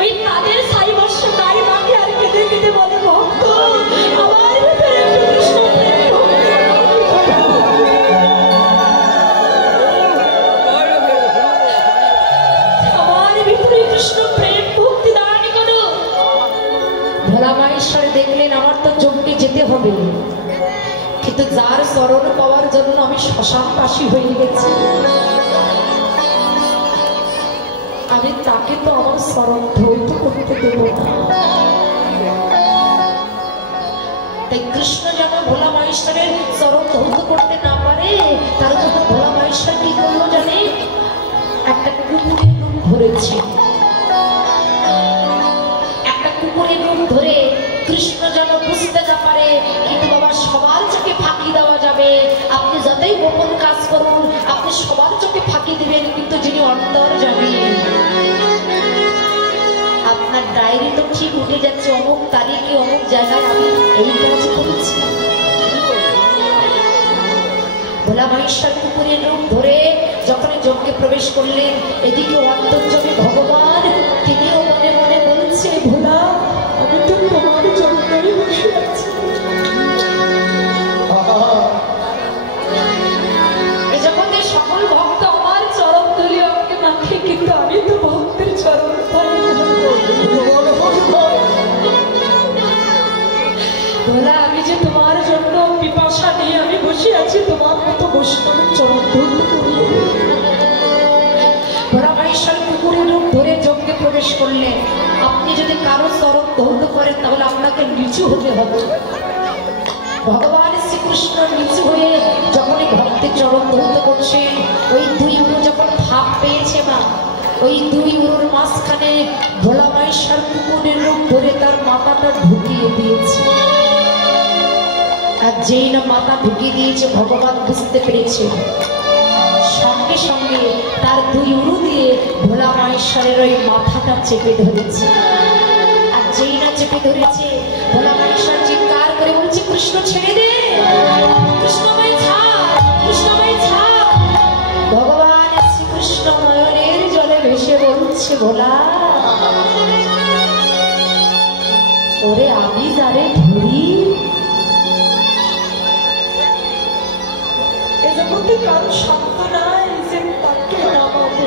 ওই তাদের ছাই বর্ষ গাই মাখে আর কেঁদে কেঁদে বলে ভক্ত আমার ভিতরে কৃষ্ণ প্রেম, আমার ভিতরে কৃষ্ণ প্রেম ভক্তি দান করো। ভোলা মাহেশ্বর দেখলেন আমার তো যজ্ঞে যেতে হবে, কিন্তু যার চরণ পাওয়ার জন্য আমি শ্মশানবাসী হয়ে গেছি, আমি তাকে তো আমার চরণ ধৌত করতে দেব না। তাই কৃষ্ণ যেন ভোলা মাহেশ্বরের চরণ ধৌত করতে না পারে, তার জন্য ভোলা মাহেশ্বর কি করলো জানে? একটা কুকুরের রূপ ধরেছে, একটা কুকুরের রূপ ধরে কৃষ্ণ যেন বুঝতে না পারে, কিন্তু বাবা সবার চোখে ফাঁকি দেওয়া যাবে। আপনি যতই গোপন কাজ করুন, আপনি সবার চোখে ফাঁকি দিবেন, কিন্তু যিনি অন্তর জানেন, আপনার ডায়েরি তো ঠিক উঠে যাচ্ছে অমুক তারিখে অমুক জায়গায় আমি এই কাজ করেছি। ভোলা মাহেশ্বর কুকুরের রূপ ধরে যখন যজ্ঞে প্রবেশ করলেন, এদিকে অন্তর্যামী ভগবান তিনিও মনে মনে বলছে ভোলা আমি তো তোমার জন্যই বসে আছি। এই জগতের সকল ভক্ত আমার চরণ ধরে আমাকে মাখে, কিন্তু আমি তো ভক্তের চরণ পাই না। ভোলা আমি যে তোমার জন্য পিপাসা নিয়ে আমি বসে আছি, তোমার মতো বৈষ্ণবের চরণ ধরতে করি। ভোলা মাহেশ্বর কুকুরের রূপ ধরে যজ্ঞে প্রবেশ করলেন। আপনি যদি কারো চরণ ধৌত করেন তাহলে আপনাকে নিচু হতে হবে। ভগবান শ্রীকৃষ্ণ নিচু হয়ে যখনই ভক্তের চরণ ধৌত করছেন, ওই দুই উড়ো যখন ভাব পেয়েছে মা, ওই দুই উড়োর মাঝখানে ভোলা মাহেশ্বর কুকুরের রূপ ধরে তার মাথাটা ঢুকিয়ে দিয়েছে। আর যেই না মাথা ঢুকিয়ে দিয়েছে ভগবান বুঝতে পেরেছে, সঙ্গে সঙ্গে তার দুই উড়ু দিয়ে ভোলা মাহেশ্বরের ওই মাথাটা চেপে ধরেছে। আর যেই না চেপে ধরেছে, ভোলা মাহেশ্বর চিৎকার করে বলছে কৃষ্ণ ছেড়ে দে, কৃষ্ণময় ছাড়, কৃষ্ণময় ছাড়। ভগবান শ্রীকৃষ্ণ নয়নের জলে ভেসে বলছে ভোলা ওরে আমি যারে ধরি, এ জগতে কারো শব্দ নাই যে তাকে নামাবো,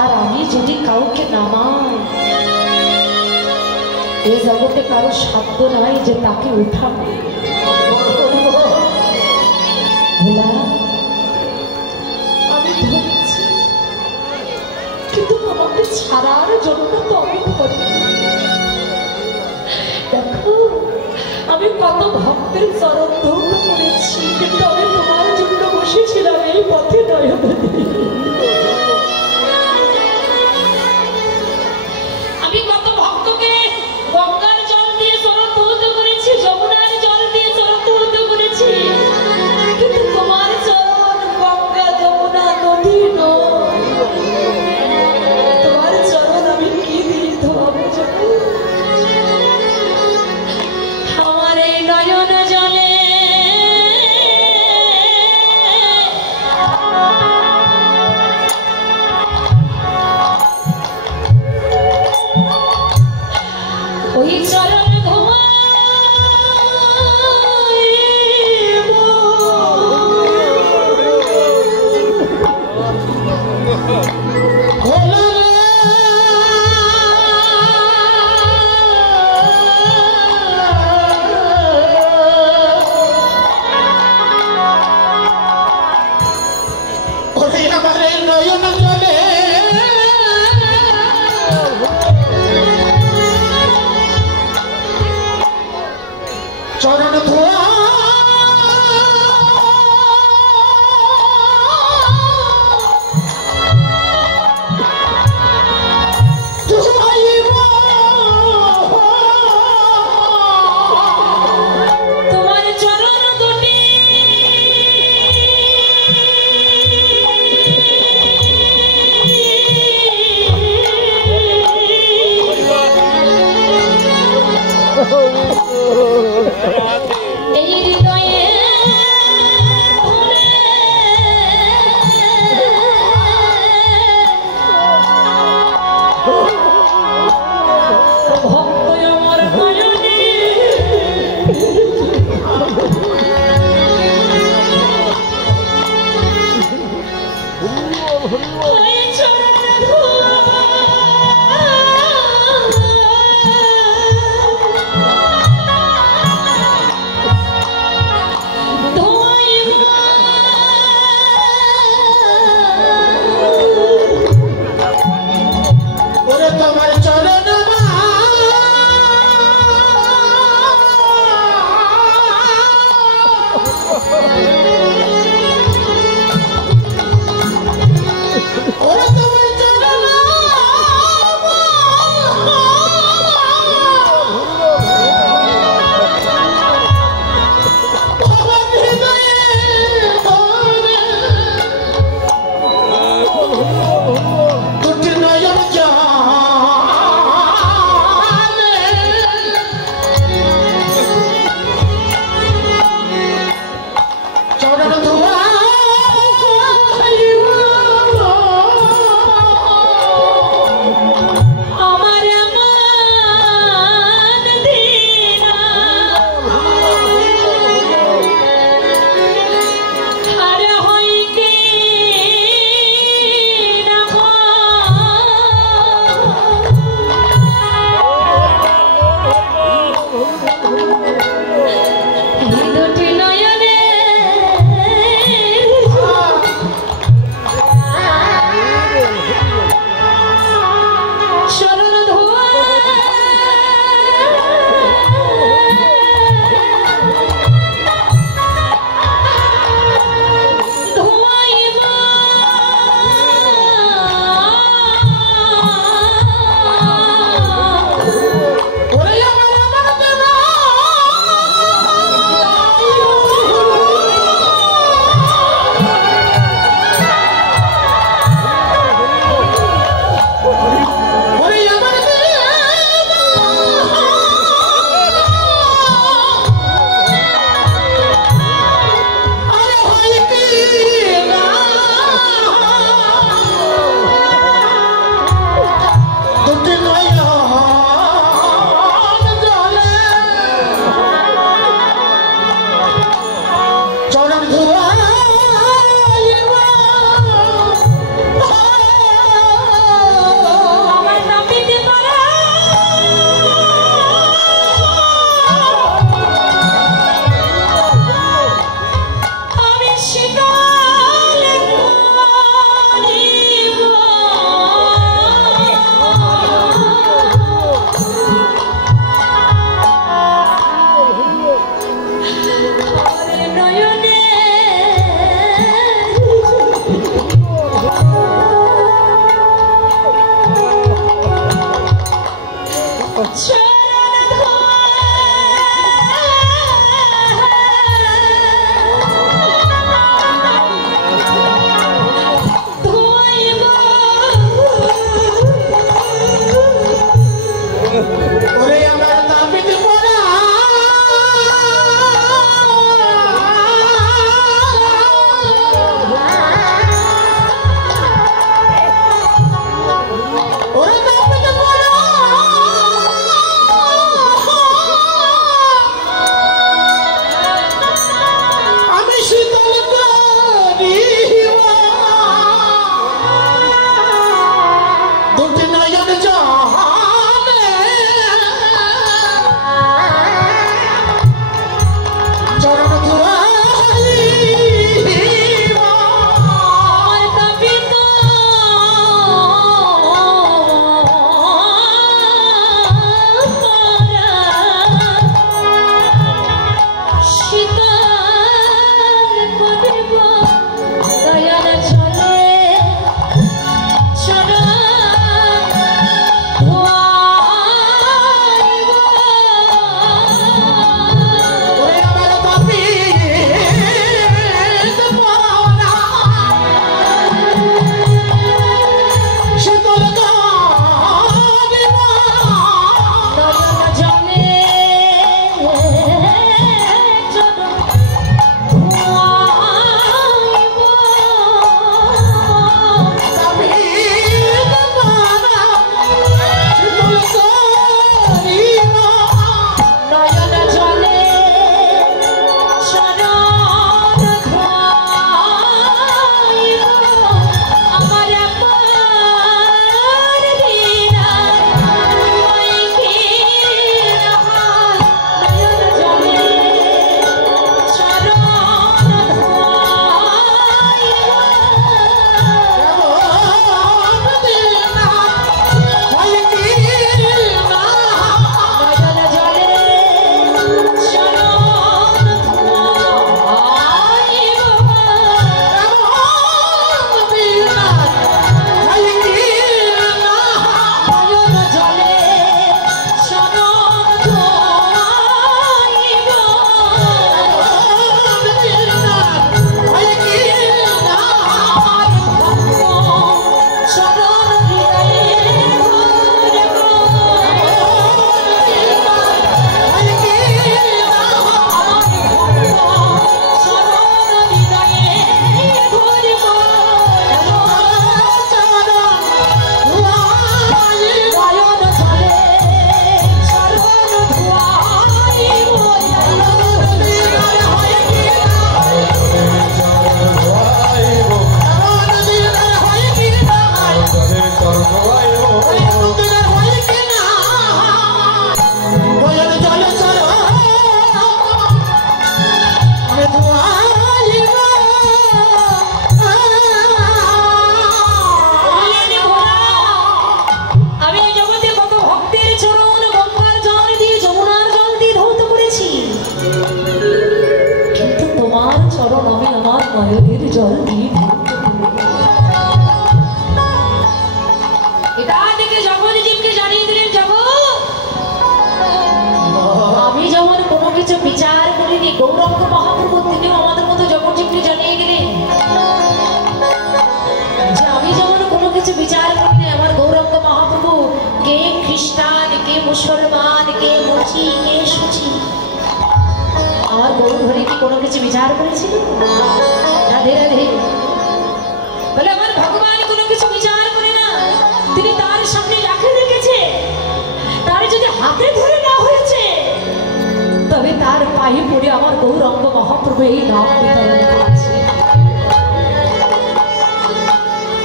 আর আমি যদি কাউকে নামাই, এ জগতে কারো শব্দ নাই যে তাকে উঠাবে। ভোলা আমি ধরছি, কিন্তু আমাকে ছাড়ার জন্য তো আমি ধরি। দেখো আমি কত ভক্তের চরণ ধৌত করেছি, কিন্তু আমি তোমার জন্য বসেছিলাম এই পথে নয়। আমি কত ভক্তকে গঙ্গার জল দিয়ে চরণ ধৌত করেছি, যমুনার জল দিয়ে চরণ ধৌত করেছি, কিন্তু তোমার চরণ গঙ্গা যমুনা নদী নয়। তোমার চরণ আমি কি দিয়ে ধোয়াবো জানো? আমার এই নয়ন জলে ওই চরণ চরণ ধোয়া ওই চরণে ধোয়া তোমার চরণ ওরা তোমার চরণ নয়নের জল দিয়ে এটা থেকে জগৎজীবকে জানিয়ে দিলেন, জগৎ আমি যেমন কোনো কিছু বিচার করিনি, গৌরাঙ্গ মহাপ্রভু তিনিও আমাদের মতো জগৎজীবকে জানিয়ে গেলেন যে আমি যেমন কোনো কিছু বিচার করিনি, আমার গৌরাঙ্গ মহাপ্রভু কে খ্রিস্টান, কে মুসলমান, কে মুচি, কে সুচি, আমার গৌর হরি কি কোনো কিছু বিচার করেছিল? রাধে রাধে। বলে আমার ভগবান কোনো কিছু বিচার করে না, তিনি তার সামনে রাখে রেখেছে। তার যদি হাতে ধরে না হয়েছে তবে তার পায়ে পড়ে আমার গৌরাঙ্গ মহাপ্রভু এই নাম বিতরণ করেছে।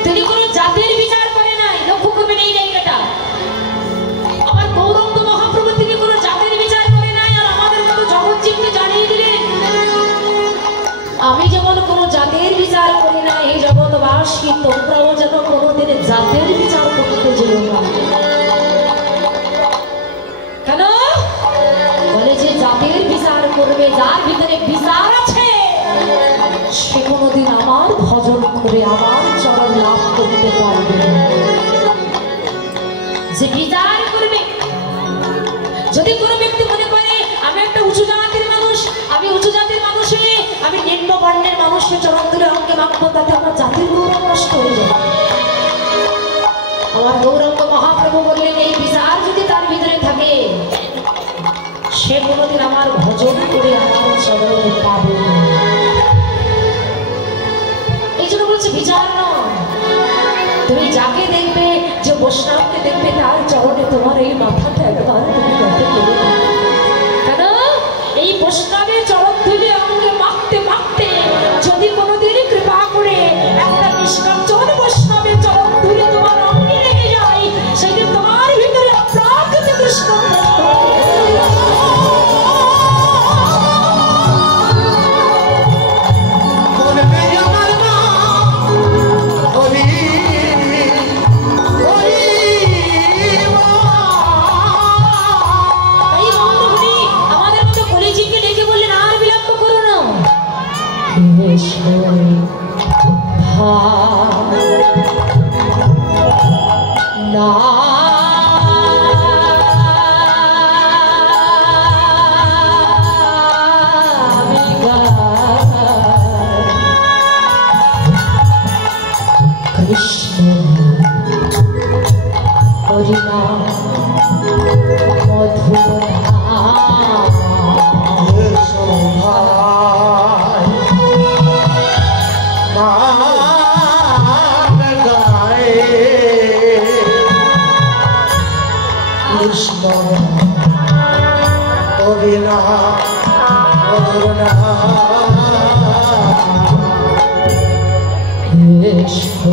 তিনি কোনো জাতির বিচার করে নাই, লক্ষ্য করবেন এই জায়গাটা। আমার গৌরাঙ্গ মহাপ্রভু তিনি কোনো জাতির বিচার করে নাই, আর আমাদের মতো জগৎজীবকে জানিয়ে দিলেন আমি যেমন কোনো জাতির বিচার করি না, এই জগৎবাসী তোমরাও যেন কোনোদিন জাতের বিচার করতে যেও না। কেন? বলে যে জাতির বিচার করবে, যার ভিতরে বিচার আছে সে কোনোদিন আমার ভজন করে আমার চরণ লাভ করতে পারবে না। যে বিচার করবে, যদি কোনো ব্যক্তি মনে করে আমি একটা উঁচু জাতির মানুষ, আমি উঁচু জাতির মানুষ হয়ে আমি নিম্ন বর্ণের মানুষের চরণ ধরে আমাকে মাখবো, তাতে আমার জাতির গৌরব নষ্ট হয়ে যাবে। আমার গৌরাঙ্গ মহাপ্রভু বললেন এই বিচার যদি তার ভিতরে থাকে সে কোনোদিন আমার ভজন করে আমার চরণ পাবে না। এই জন্য বলছে বিচার নয়, তুমি যাকে দেখবে, যে বৈষ্ণবকে দেখবে তার চরণে তোমার এই মাথাটা একবার তুমি নত করে দাও। কেন? এই বৈষ্ণবের চরণ ধুলে আমাকে মাখতে মাখতে যদি কোনোদিন কৃপা করে একটা নিষ্কাঞ্চন বৈষ্ণবের চরণ ধুলে তোমার অঙ্গে লেগে যায়, সেদিন তোমার ভিতরে প্রাকৃত কৃষ্ণ কৃষ্ণ হরিনাম মধুর কৃষ্ণ হরিনাম মধুর কৃষ্ণ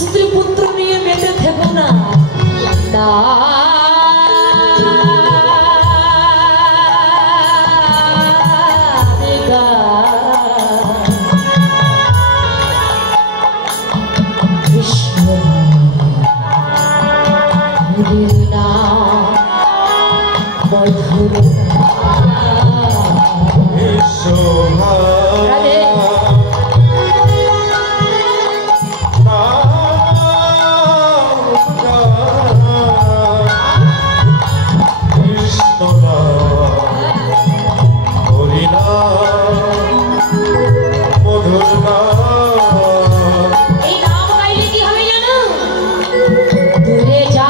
স্ত্রী পুত্র নিয়ে মেতে থেকো না। কৃষ্ণ মধুর দূরে যা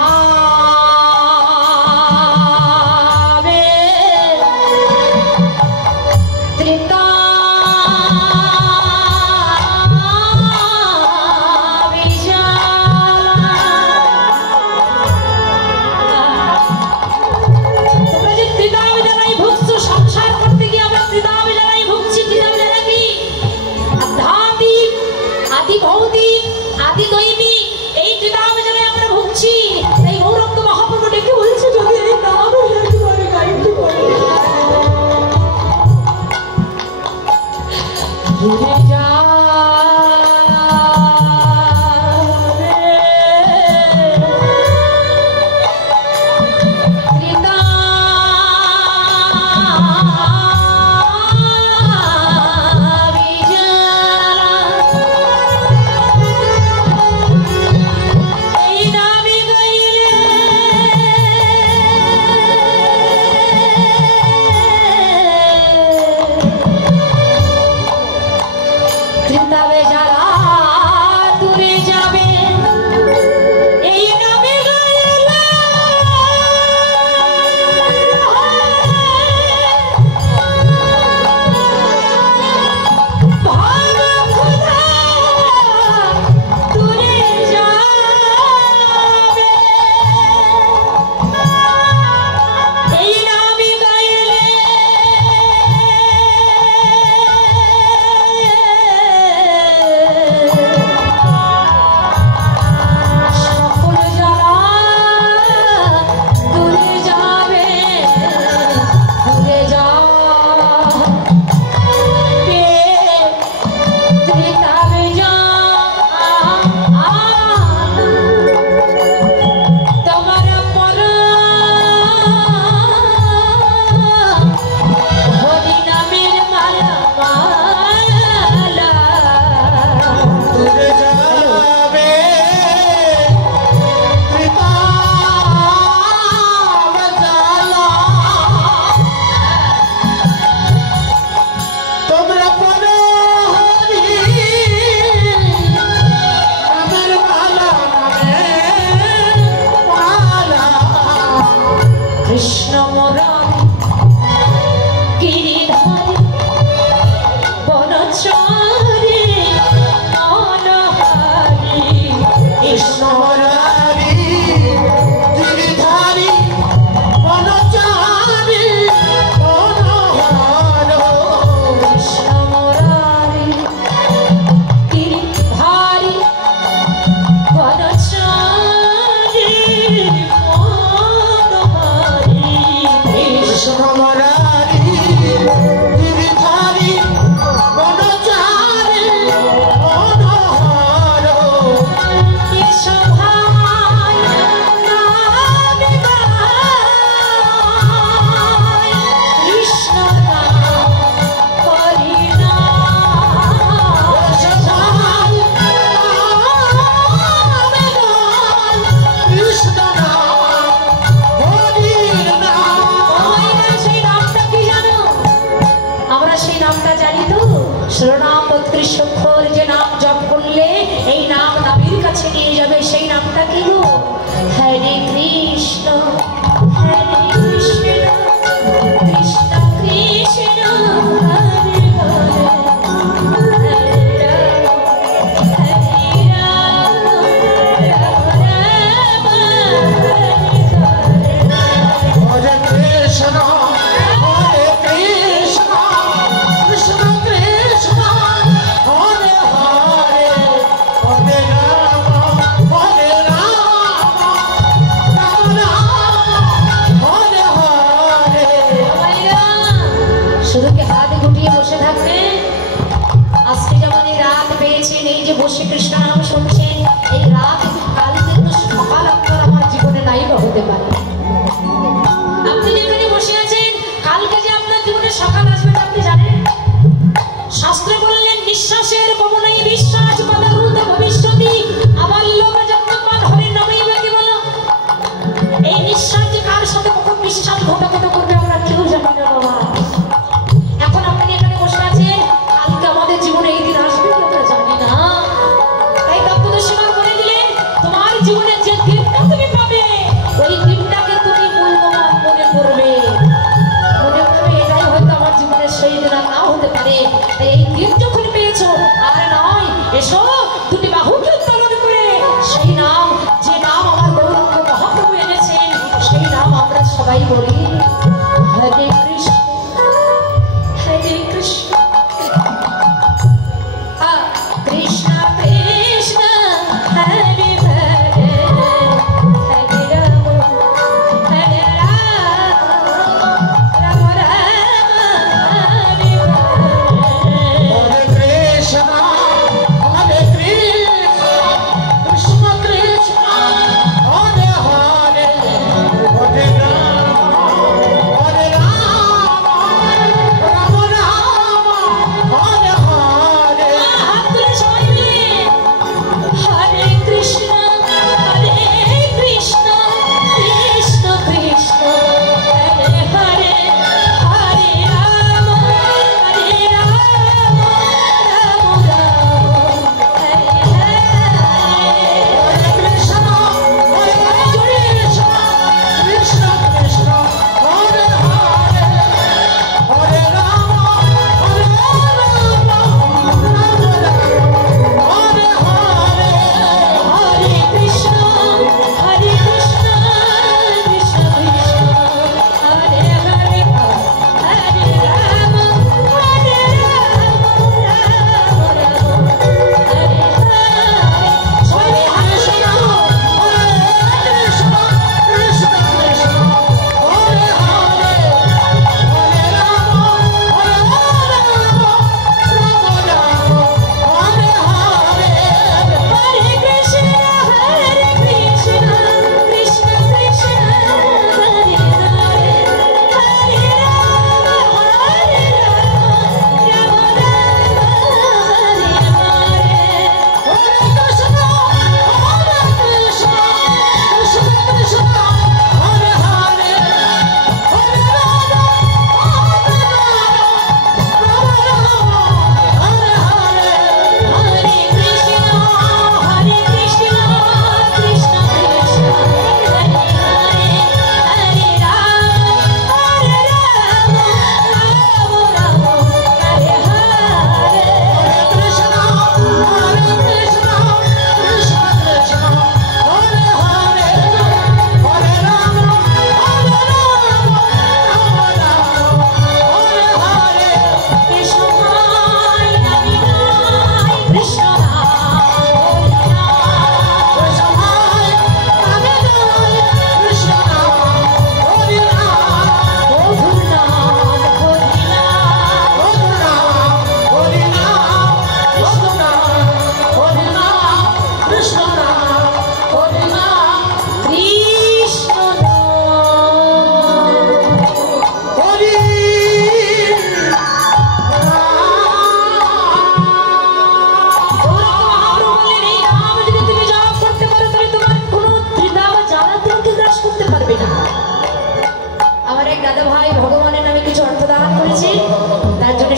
Krishna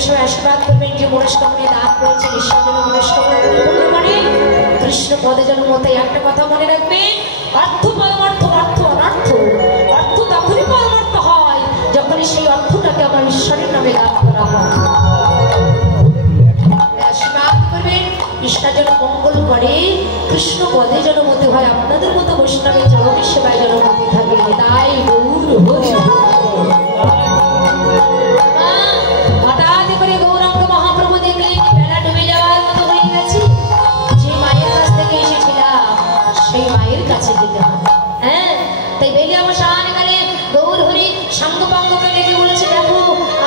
সবাই আশীর্বাদ করবেন যে মনস্কামনা দান করেছেন ঈশ্বর যেন মনস্কামনা পূর্ণ করে কৃষ্ণ পদে যেন মতে একটা কথা মনে রাখবেন অর্থ পরমার্থ অর্থ অনর্থ অর্থ তখনই পরমার্থ হয় যখনই সেই অর্থটাকে আমার ঈশ্বরের নামে লাভ করা হয় আশীর্বাদ করবেন কৃষ্ণ যেন মঙ্গল করে কৃষ্ণ পদে যেন মতে হয় আপনাদের মতো বৈষ্ণবের চরণের সেবায় যেন মতে থাকে তাই গৌর হরি হঠাৎ করে গৌরাঙ্গ মহাপ্রভু দেখলেন বেলা ডুবে যাওয়ার মতো হয়ে গেছে যে মায়ের কাছ থেকে এসেছিলাম সেই মায়ের কাছে যেতে হবে হ্যাঁ তাই বেলি অবসান করে গৌর হরি সাঙ্গপাঙ্গকে ডেকে বলেছে দেখো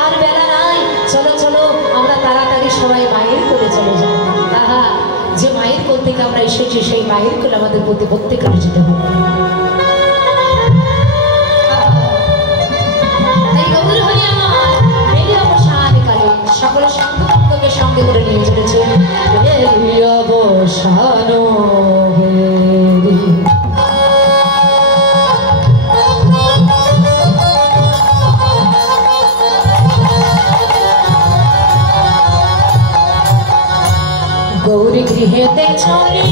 আর বেলা নাই চলো চলো আমরা তাড়াতাড়ি সবাই মায়ের কোলে চলে যাই আহা যে মায়ের কোল থেকে আমরা এসেছি সেই মায়ের কোলে আমাদের প্রতি প্রত্যেকের যেতে হবে তাই গৌর হরি আমার বেলি অবসান কালে সকল সাঙ্গপাঙ্গকে সঙ্গে করে নিয়ে চলেছে বেলি অবসান গৌরী গৃহেতে চলে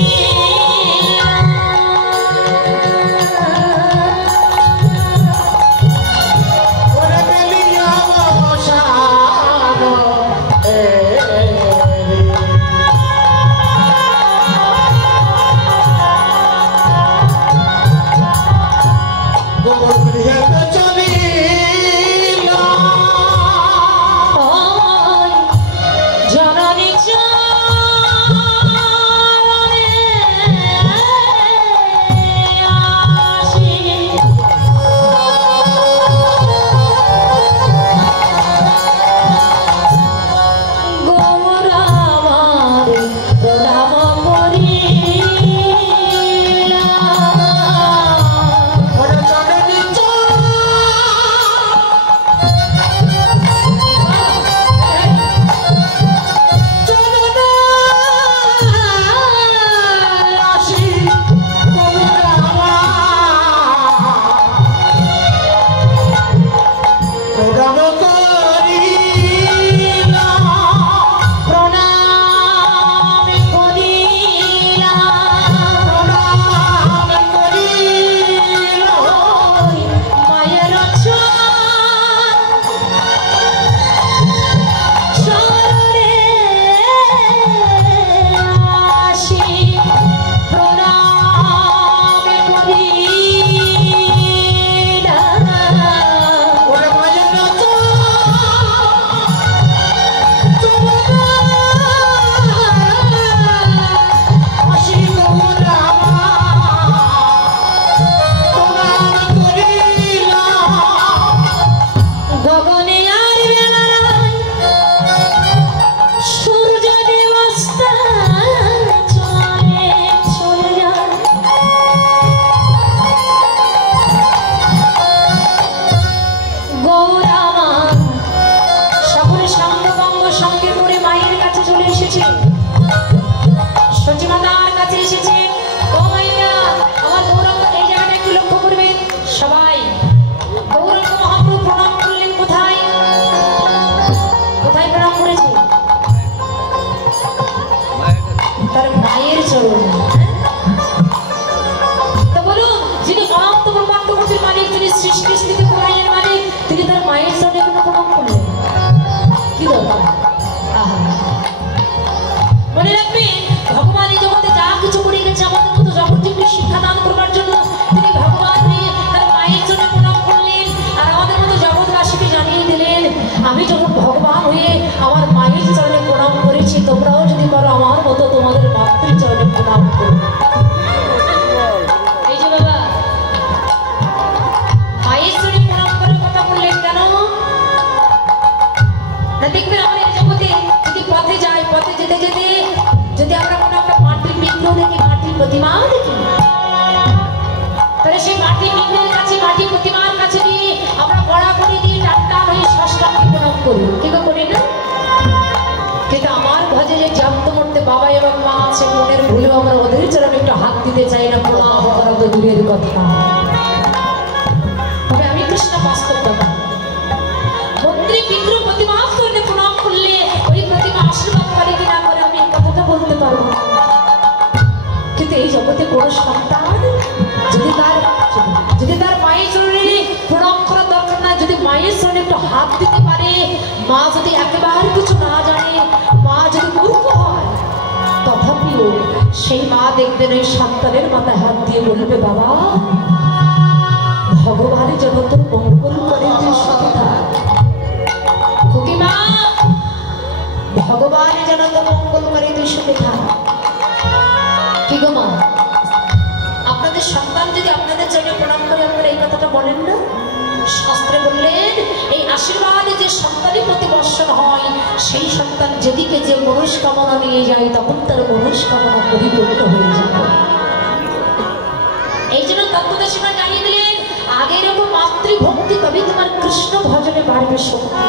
দিতে চাই না প্রণাম করা তো দূরের কথা তবে আমি কৃষ্ণ বাস্তব মন্ত্রী বিগ্রহ প্রতিমা করলে প্রণাম করলে কিন্তু এই জগতে কোনো সন্তান যদি তার মায়ের চরণে প্রণাম করার দরকার না, যদি মায়ের চরণে একটু হাত দিতে পারে, মা যদি একেবারে কিছু না জানে, মা যদি মূর্খ হয়, তথাপিও সেই মা দেখবেন ওই সন্তানের মাথায় হাত দিয়ে বলবে, বাবা ভগবানের যেন তোর মঙ্গল করে, তুই সুখে থাক। খুকিমা, ভগবান যেন তোর মঙ্গল করে, তুই সুখে থাক। কি গো মা, আপনাদের সন্তান যদি আপনাদের জন্য প্রণাম করে, আপনারা এই কথাটা বলেন না? শাস্ত্রে বললেন এই আশীর্বাদ যে সন্তানের প্রতি বর্ষণ হয়, সেই সন্তান যেদিকে যে মনস্কামনা নিয়ে যায়, তখন তার মনস্কামনা পরিপূর্ণ হয়ে যায়। এই জন্য তত্ত্বদর্শীরা জানিয়ে দিলেন, আগে এরকম মাতৃভক্তি, তবে তোমার কৃষ্ণ ভজনে বাড়বে শক্তি।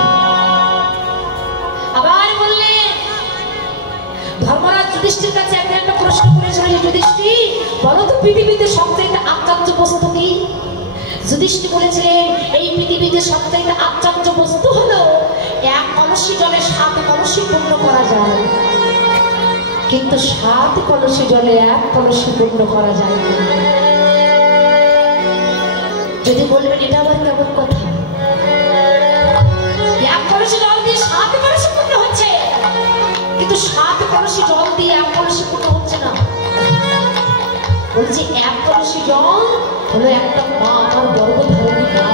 আবার বললেন, ধর্মরাজ যুধিষ্ঠির কাছে একটা প্রশ্ন করেছিল, যুধিষ্ঠির বলো তো পৃথিবীতে সবচেয়ে আশ্চর্য বস্তু কি? যুধিষ্ঠির বলেছিলেন, এই পৃথিবীতে সবচেয়ে আশ্চর্য বস্তু হলো এক কলসি জলে 7 কলসি পূর্ণ করা যায়, কিন্তু 7 কলসি জলে 1 কলসি পূর্ণ করা যায় না। যদি বলবেন এটা আবার কেমন কথা, 1 কলসি জল দিয়ে 7 কলসি পূর্ণ হচ্ছে, কিন্তু 7 কলসি জল দিয়ে 1 কলসি পূর্ণ হচ্ছে না। বলছি 1 কলসি জল হলো একটা মা, আমার গর্ভধারণী মা,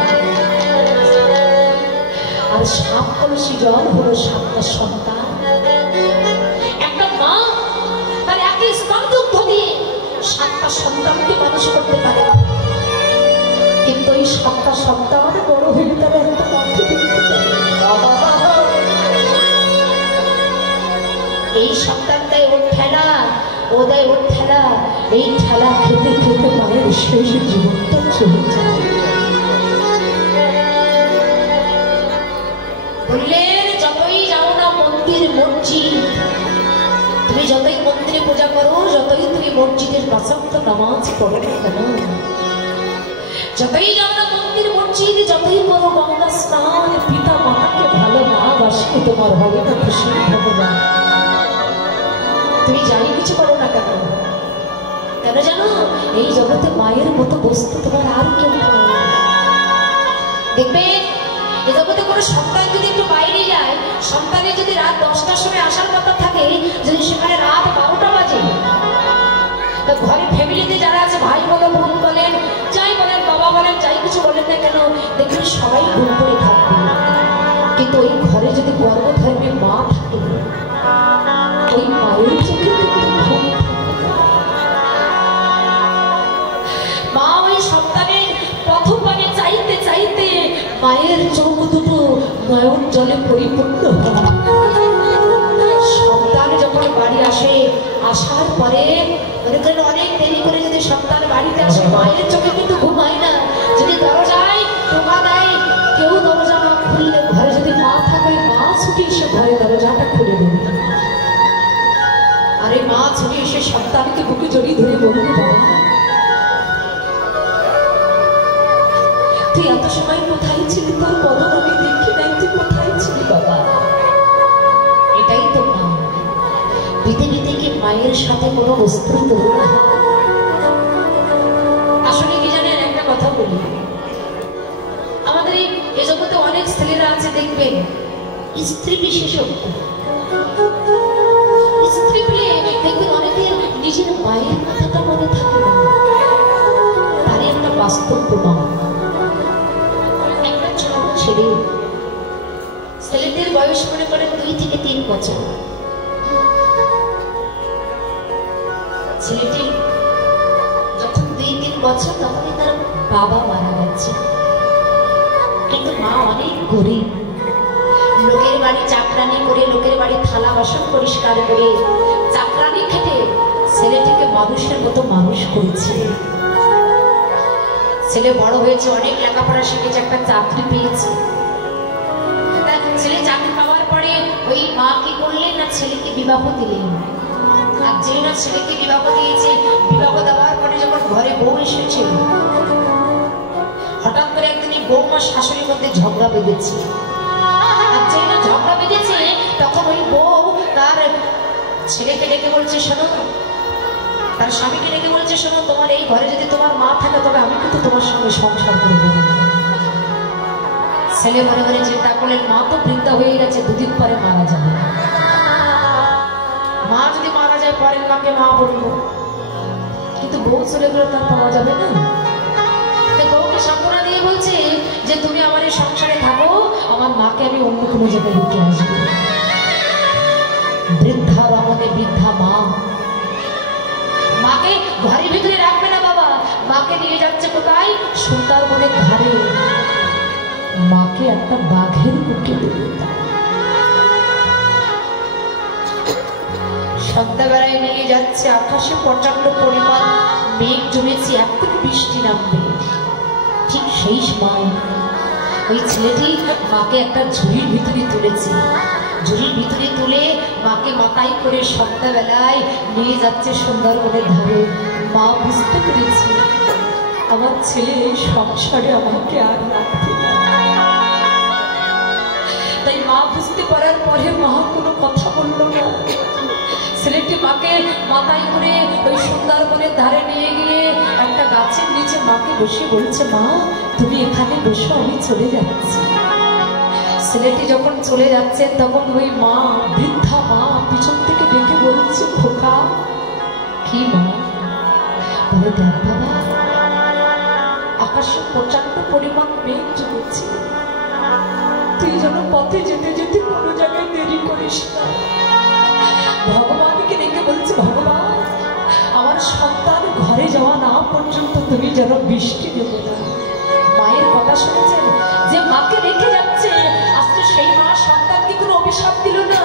আর 7 কলসি জল হলো 7টা সন্তান। একটা মা তার একই স্তন দুগ্ধ দিয়ে 7টা সন্তানকে মানুষ করতে পারে, কিন্তু এই 7টা সন্তান বড় হয়ে তারা একটা মাকে দিতে পারে। এই সন্তান দেয় ওর ঠেলা, ও দেয় ওর ঠেলা, এই ঠেলা খেতে খেতে মায়ের শেষ জীবনটা চলে যায়। বললেন, যতই যাও না মন্দির মসজিদ, তুমি যতই মন্দিরে পূজা করো, যতই তুমি মসজিদের 5 ওয়াক্ত নামাজ পড়ো না কেন, যতই যাও না মন্দির মসজিদ, যতই করো গঙ্গা স্নান, পিতা মাতাকে ভালো না বাসলে তোমার হবে না খুশি ভগবান। তুমি যাই কিছু করো না কেন, কেন জানো? এই জগতে মায়ের মতো বস্তু তোমার আর কেউ নেই। দেখবে এই জগতে কোনো সন্তান যদি একটু বাইরে যায়, সন্তানের যদি রাত 10টার সময় আসার কথা থাকে, যদি সেখানে রাত 12টা বাজে, তো ঘরে ফ্যামিলিতে যারা আছে, ভাই বলো বোন বলেন, যাই বলেন, বাবা বলেন, যাই কিছু বলেন না কেন, দেখবেন সবাই ঘুম করে থাকবে। কিন্তু ওই ঘরে যদি গর্ভধারিণী মা থাকে, ওই মায়ের চোখে মা ওই সন্তানের প্রথম পানে চাইতে চাইতে মায়ের চোখ দুটো নয়ন জলে পরিপূর্ণ হয়। সন্তান যখন বাড়ি আসে, আসার পরে অনেক দেরি করে যদি সন্তান বাড়িতে আসে, মায়ের চোখে কিন্তু ঘুমায় না। যদি দরজায় টোকা দেয়, কেউ দরজা না খুললে, ঘরে যদি মা থাকে, মা ছুটি এসে ঘরে দরজাটা খুলে দেবে, আরে মা ছুটি এসে সন্তানকে বুকে জড়িয়ে ধরে বলবে, বাবা তুই এত সময় কোথায় ছিলি, তোর বদন আমি দেখি নাই, তুই কোথায় ছিলি বাবা? এটাই তো মা। পৃথিবীতে কি মায়ের সাথে কোনো বস্তুর তুলনা? আসলে কি জানেন, একটা কথা বলি, আমাদের এই জগতে অনেক ছেলেরা আছে, দেখবেন স্ত্রী বিশেষজ্ঞ, স্ত্রী পেলে দেখবেন অনেকের নিজের মায়ের কথাটা মনে থাকে না। তারই একটা বাস্তব প্রমাণ, একটা ছোট ছেলে, ছেলেদের বয়স মনে করেন 2 থেকে 3 বছর। ছেলেটি যখন 2-3 বছর, তখনই তার বাবা মারা গেছে, কিন্তু মা অনেক গরিব, লোকের বাড়ি চাকরানি করে, লোকের বাড়ি থালা বাসন পরিষ্কার করে, চাকরানি খেটে ছেলেটিকে মানুষের মতো মানুষ করেছে। ছেলে বড় হয়েছে, অনেক লেখাপড়া শিখেছে, একটা চাকরি পেয়েছে। ছেলে চাকরি পাওয়ার পরে ওই মা কি করলেন না, ছেলেকে বিবাহ দিলেন। আর যে না ছেলেকে বিবাহ দিয়েছে, বিবাহ দেওয়ার পরে যখন ঘরে বউ এসেছিল, হঠাৎ করে একদিন বৌমা শাশুড়ির মধ্যে ঝগড়া বেঁধেছে। আর যে না ঝগড়া বেঁধেছে, তখন ওই বউ তার ছেলেকে ডেকে বলছে, শোনো তার স্বামীকে ডেকে বলছে, শোনো, তোমার এই ঘরে যদি তোমার মা থাকে তবে আমি কিন্তু তোমার সঙ্গে সংসার করবো। ছেলে মনে মনে চিন্তা করলেন, মা তো বৃদ্ধা হয়ে গেছে, দুদিন পরে মারা যাবে। মা যদি মারা যায় পরের মাকে মা বলবো, কিন্তু বউ চলে গেলে তার পাওয়া যাবে না। বউকে সান্ত্বনা দিয়ে বলছে যে তুমি আমার এই সংসারে থাকো, আমার মাকে আমি অন্য কোনো জায়গায় রেখে আসবো। বৃদ্ধা রমণে বৃদ্ধা মা, মাকে ঘরের ভিতরে রাখবে না বাবা, মাকে নিয়ে যাচ্ছে কোথায়? সুন্দরবনের ধারে। মাকে একটা বাঘের বুকে দেবে। সন্ধ্যাবেলায় নিয়ে যাচ্ছে, আকাশে প্রচন্ড পরিমাণ মেঘ জমেছে, একটু বৃষ্টি নামবে। ঠিক সেই সময় ওই ছেলেটি মাকে একটা ঝুড়ির ভিতরে তুলেছে। ঝুড়ির ভিতরে তুলে মাকে মাথায় করে সন্ধ্যাবেলায় নিয়ে যাচ্ছে সুন্দরবনের ধারে। মা বুঝতে পেরেছে আমার ছেলে এই সংসারে আমাকে আর রাখবে না। তাই মা বুঝতে পারার পরে মা কোনো কথা বললো না। ছেলেটি মাকে মাথায় করে ওই সুন্দরবনের ধারে নিয়ে গিয়ে একটা গাছের নিচে মাকে বসে বলছে, মা তুমি এখানে বসো, আমি চলে যাচ্ছি। ছেলেটি যখন চলে যাচ্ছে তখন ওই মা, বৃদ্ধা মা, পিছন থেকে ডেকে বলছে, খোকা। কি মা? বলে, দেখ বাবা, আকাশে প্রচন্ড পরিমাণ মেঘ জমেছে, তুই যেন পথে যেতে যেতে কোনো জায়গায় দেরি করিস না। ভগবানকে ডেকে বলছে, ভগবান আমার সন্তান ঘরে যাওয়া না পর্যন্ত তুমি যেন বৃষ্টি দেবে না। মায়ের কথা শুনেছেন যে মাকে রেখে যাচ্ছে, আজকে সেই মা সন্তানকে কোনো অভিশাপ দিল না।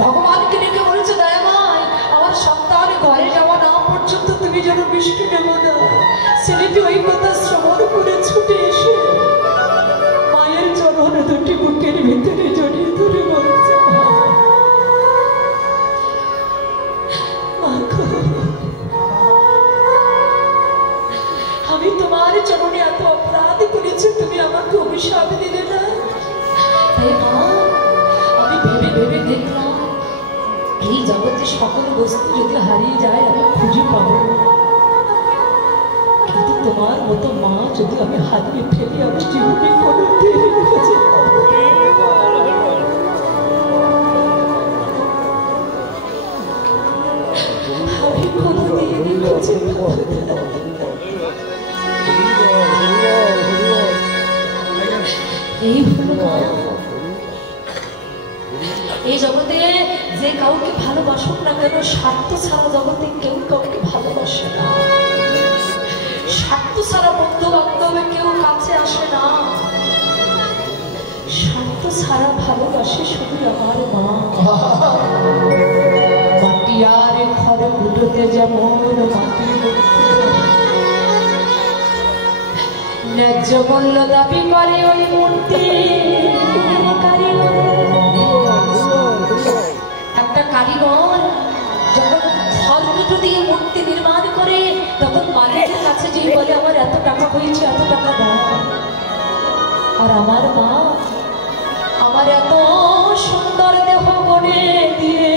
ভগবানকে ডেকে বলেছে, দয়াময় আমার সন্তান ঘরে যাওয়া না পর্যন্ত তুমি যেন বৃষ্টি দেবো না। ছেলেটি ওই কথা শ্রবণ করে ছুটে এসে মায়ের চরণ দুটি বুকের ভিতরে জড়িয়ে ধরে বলছে, আমি তোমার চরণে এত অপরাধ করেছি, তুমি আমাকে অভিশাপ দিলে না। তাই মা, আমি ভেবে ভেবে দেখলাম এই জগতে সকল বস্তু যদি হারিয়ে যায় আমি খুঁজে পাবো, কিন্তু তোমার মতো মা যদি আমি হারিয়ে ফেলি আমি জীবনে কোনোদিন খুঁজে পাবো। আমি কোনোদিন খুঁজে পাবো। এই এই জগতে যে কাউকে ভালোবাসুক না কেন, স্বার্থ ছাড়া জগতে কেউ কাউকে ভালোবাসে না। স্বার্থ ছাড়া বন্ধু বান্ধবে কেউ কাছে আসে না। স্বার্থ ছাড়া ভালোবাসে শুধু আমার মা। মাটি আর ঘরে উঠোতে যেমন মাটি ন্যায্য মূল্য দাবি করে ওই মূর্তি কারিগর। একটা কারিগর যখন ফলটুটু দিয়ে মূর্তি নির্মাণ করে তখন মালিকের কাছে যেই বলে আমার এত টাকা হয়েছে, এত টাকা দাও। আর আমার মা আমার এত সুন্দর দেহ গড়ে দিয়ে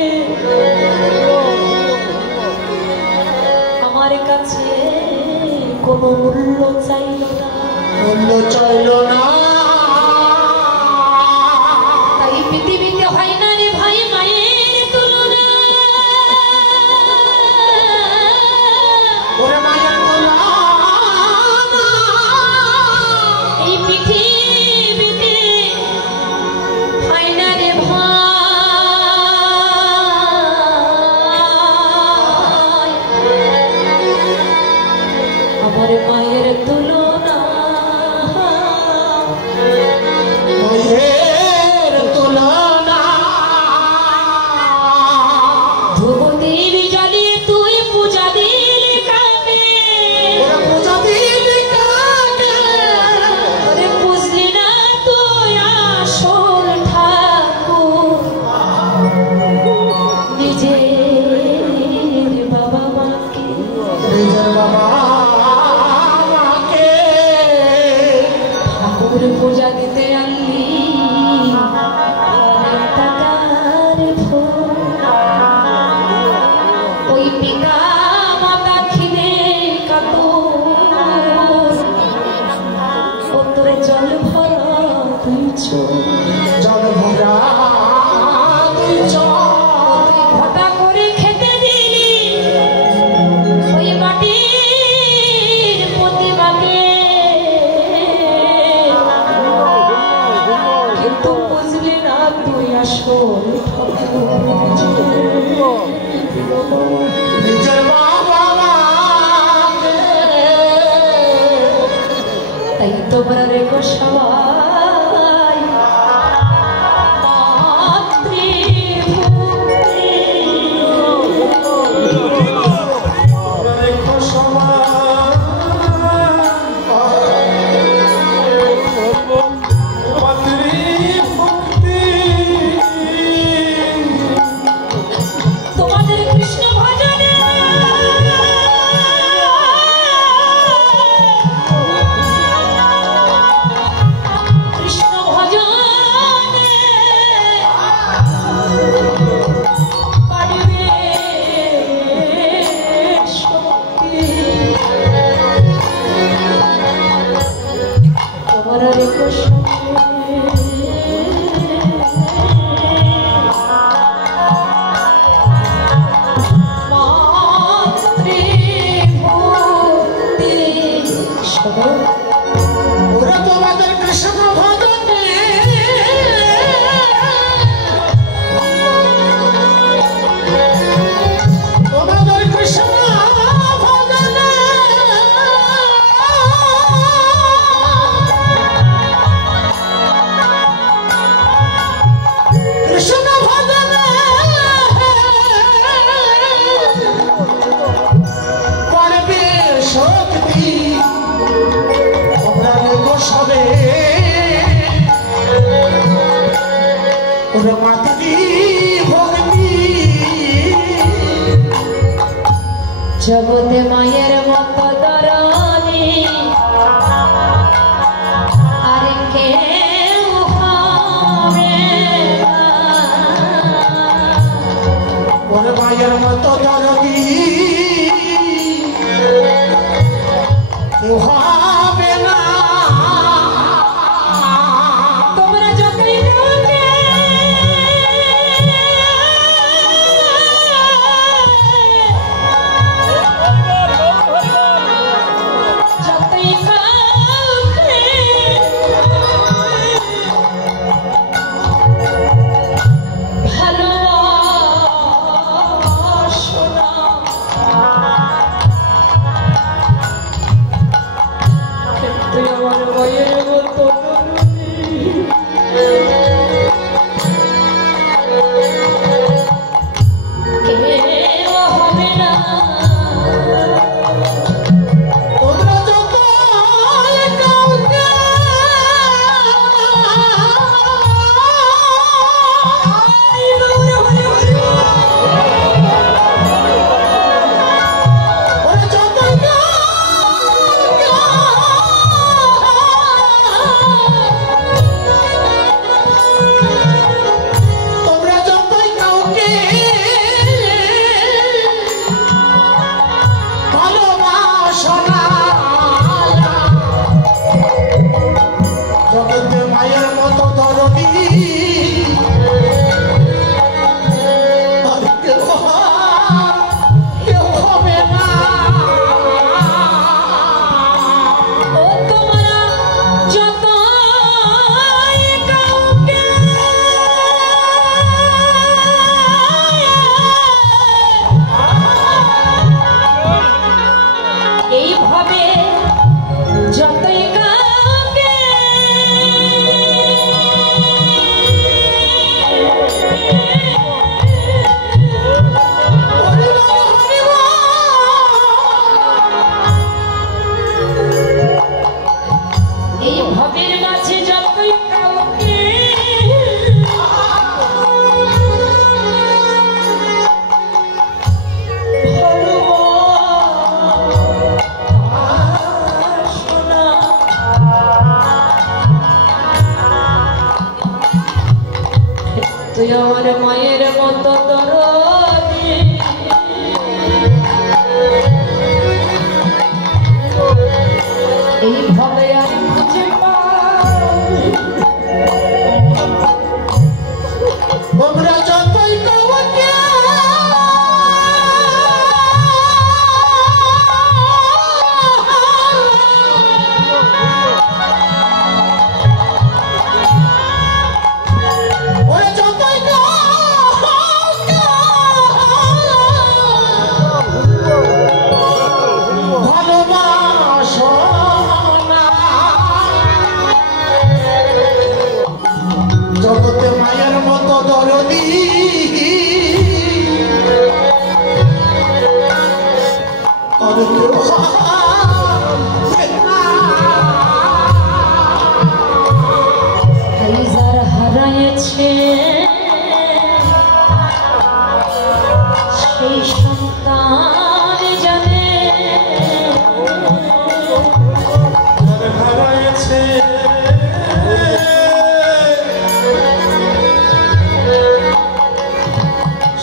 আমার কাছে কোনো মূল্য চাইল না, মূল্য চাইল না। তাই পৃথিবীতে হয় না রে ভাই মায়ের তুলনা। ওরে মায়ের তুলনা এই পৃথিবীতে হয় না রে ভাই আমার মায়ের তুলনা। মায়ের তুলনা ধূপ দেবী জ্বালিয়ে তুই পূজা দিলি কাকে? ওরে পূজা দিলি কাকে? ওরে বুঝলি না তুই আসল ঠাকুর নিজের বাবা মাকে। নিজের বাবা মাকে ঠাকুর পূজা দিতে আনলি অনেক টাকার ভোগ। ওই পিতা জল ভরা তুই চল ঘটা করে খেতে দিলি ওই মাটির প্রতিমাকে, কিন্তু বুঝলি না তুই আসল নিজের বাবা মাকে। তাই তোমরা রেখো সবাই রেখো সবাই মাতৃভক্তি। তোমাদের কৃষ্ণ ভজনে কৃষ্ণ ভজনে পারিবে শক্তি। তোমরা রেখো ওরা তোমাদের কৃষ্ণ ভজনে তোমাদের কৃষ্ণ ভজনে কৃষ্ণ ভজনে পড়বে শক্তি। তোমরা লেগো সবে ওরে মাতৃভক্তি। জগতে মায়ের মতো দরদি আর কেউ হবে না। ওরে মায়ের মতো দরদি কেউ হবে না। তোমরা যতই কাউকে যতই কাউকে ভালোবাসো না, কিন্তু আমার মায়ের মতো কেউ হবে না। তোমরা যত কাউকে ওরে যত তোমরা যতই কাউকে যার হারাইছে সেই সন্তান জানে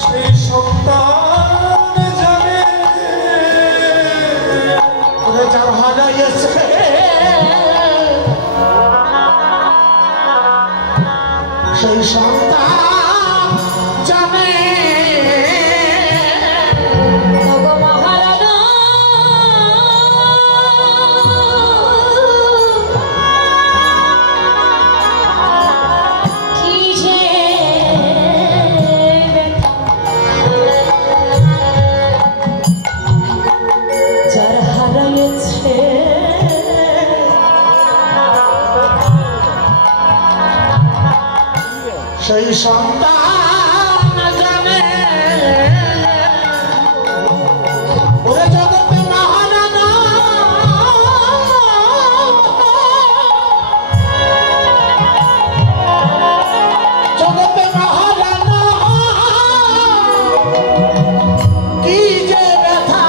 সেই সন্তান জানে যার হারাইছে সেই সন্তান জানে সেই সন্তান জানে ওরে জগতে মহারানা জগতে মহারানা কি যে ব্যথা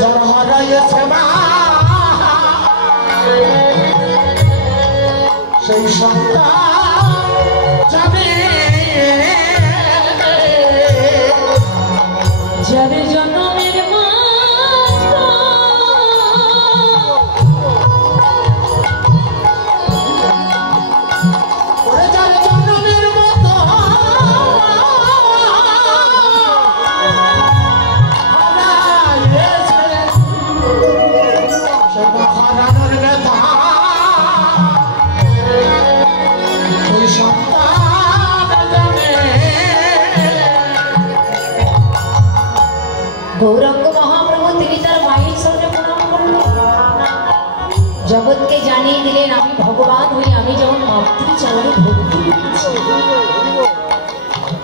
যার হারাইছে মা সেই সন্তান জানে যার জন্মের মা ওরে যার জন্মের মতো সে মহারানার ব্যথা গৌরাঙ্গ মহাপ্রভু তিনি তার মায়ের সামনে প্রণাম করলেন, জগৎকে জানিয়ে দিলেন আমি ভগবান হই, আমি যেমন মাতৃচরণে ভক্তি রেখেছি,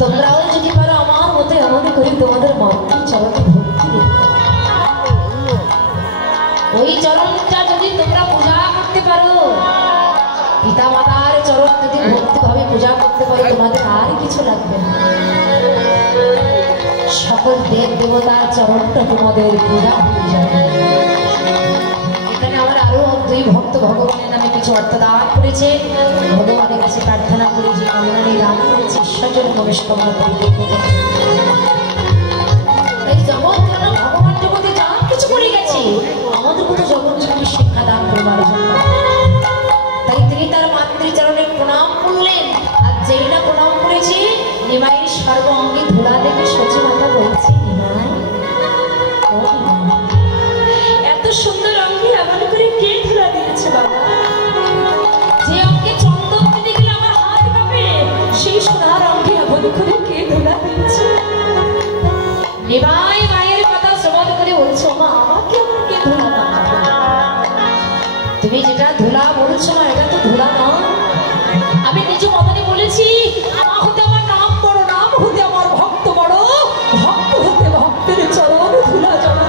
তোমরাও যদি পারো আমার মতে এমন করে তোমাদের মাতৃচরণে ভক্তি রেখো। ওই চরণটা যদি তোমরা পূজা করতে পারো, পিতা মাতার চরণ যদি ভক্তিভাবে পূজা করতে পারো, তোমাদের আর কিছু লাগবে না। সকল দেব দেবতার চরণটা তোমাদের পূজা হয়ে যাবে। এখানে আমার আরো দুই ভক্ত ভগবানের নামে কিছু অর্থ দান করেছে, ভগবানের কাছে প্রার্থনা করে যে কামনা নিয়ে দান করেছে ঈশ্বরের প্রবেশ কামনা করে এই জগৎ ভগবান জগতে যা কিছু করে গেছে আমাদের মতো জগৎ জগতের শিক্ষা দান করবার জন্য। তাই তিনি তার মাতৃচরণে প্রণাম করলেন, আর যেই না প্রণাম করেছে নিমাইয়ের সর্ব অঙ্গে ধুলা দেখে সচি মাতা বলছে, নিমাই এত সুন্দর অঙ্গে এমন করে কে ধুলা দিয়েছে বাবা? যে অঙ্গে চন্দন দিতে গেলে আমার হাত কাঁপে, সেই সোনার অঙ্গে এমন করে কে ধুলা দিয়েছে? নিমাই মায়ের কথা শ্রবণ করে বলছো, মা আমাকে কে ধুলা দাও? তুমি যেটা ধুলা বলছো না, এটা তো ধুলা না। আমি নিজ মতনে বলেছি, মা হতে আমার নাম বড়, নাম হতে আমার ভক্ত বড়, ভক্ত হতে ভক্তের চরণ ধুলা জমা।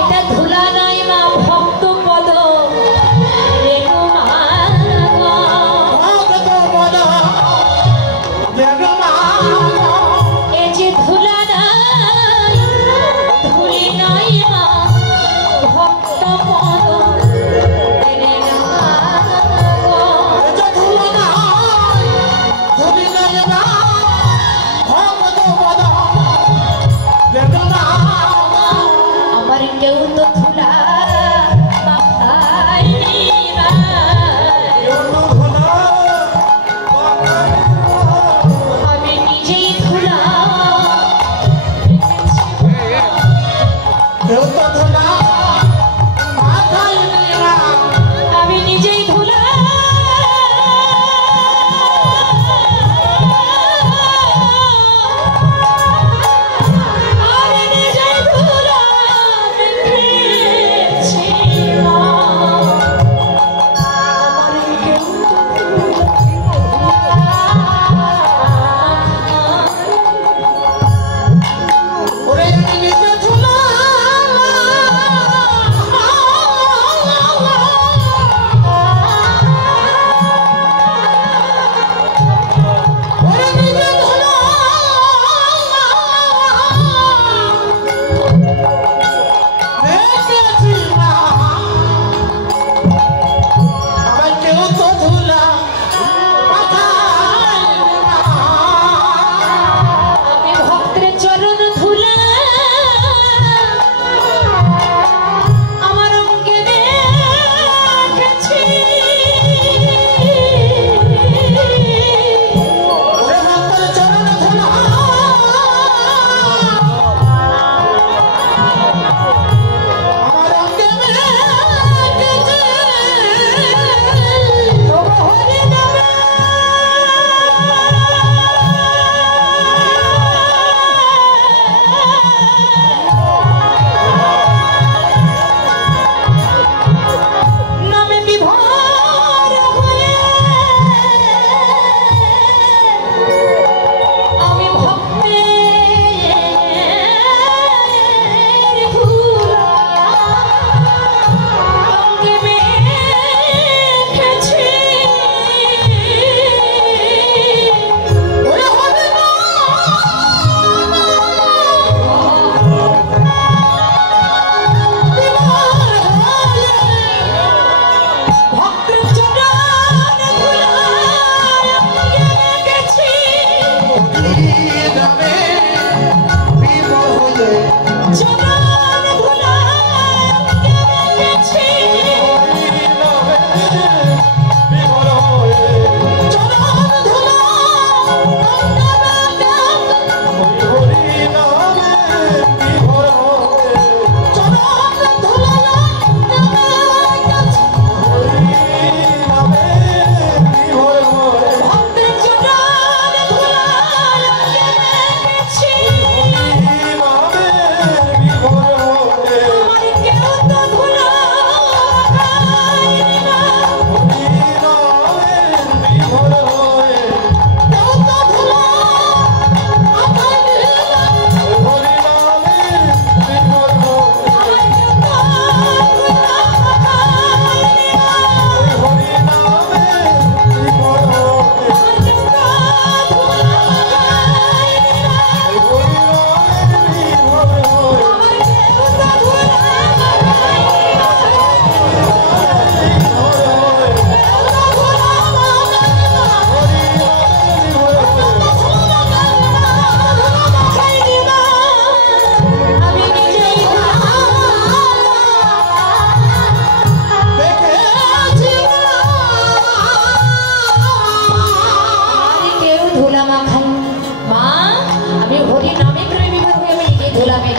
এটা ধুলা নাই মা, ভক্ত পদ রেণু মা।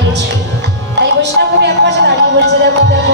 পেয়েছি। তাই বৈষ্ণব কবি এক পাশে দাঁড়িয়ে বলছে, দেখো দেখো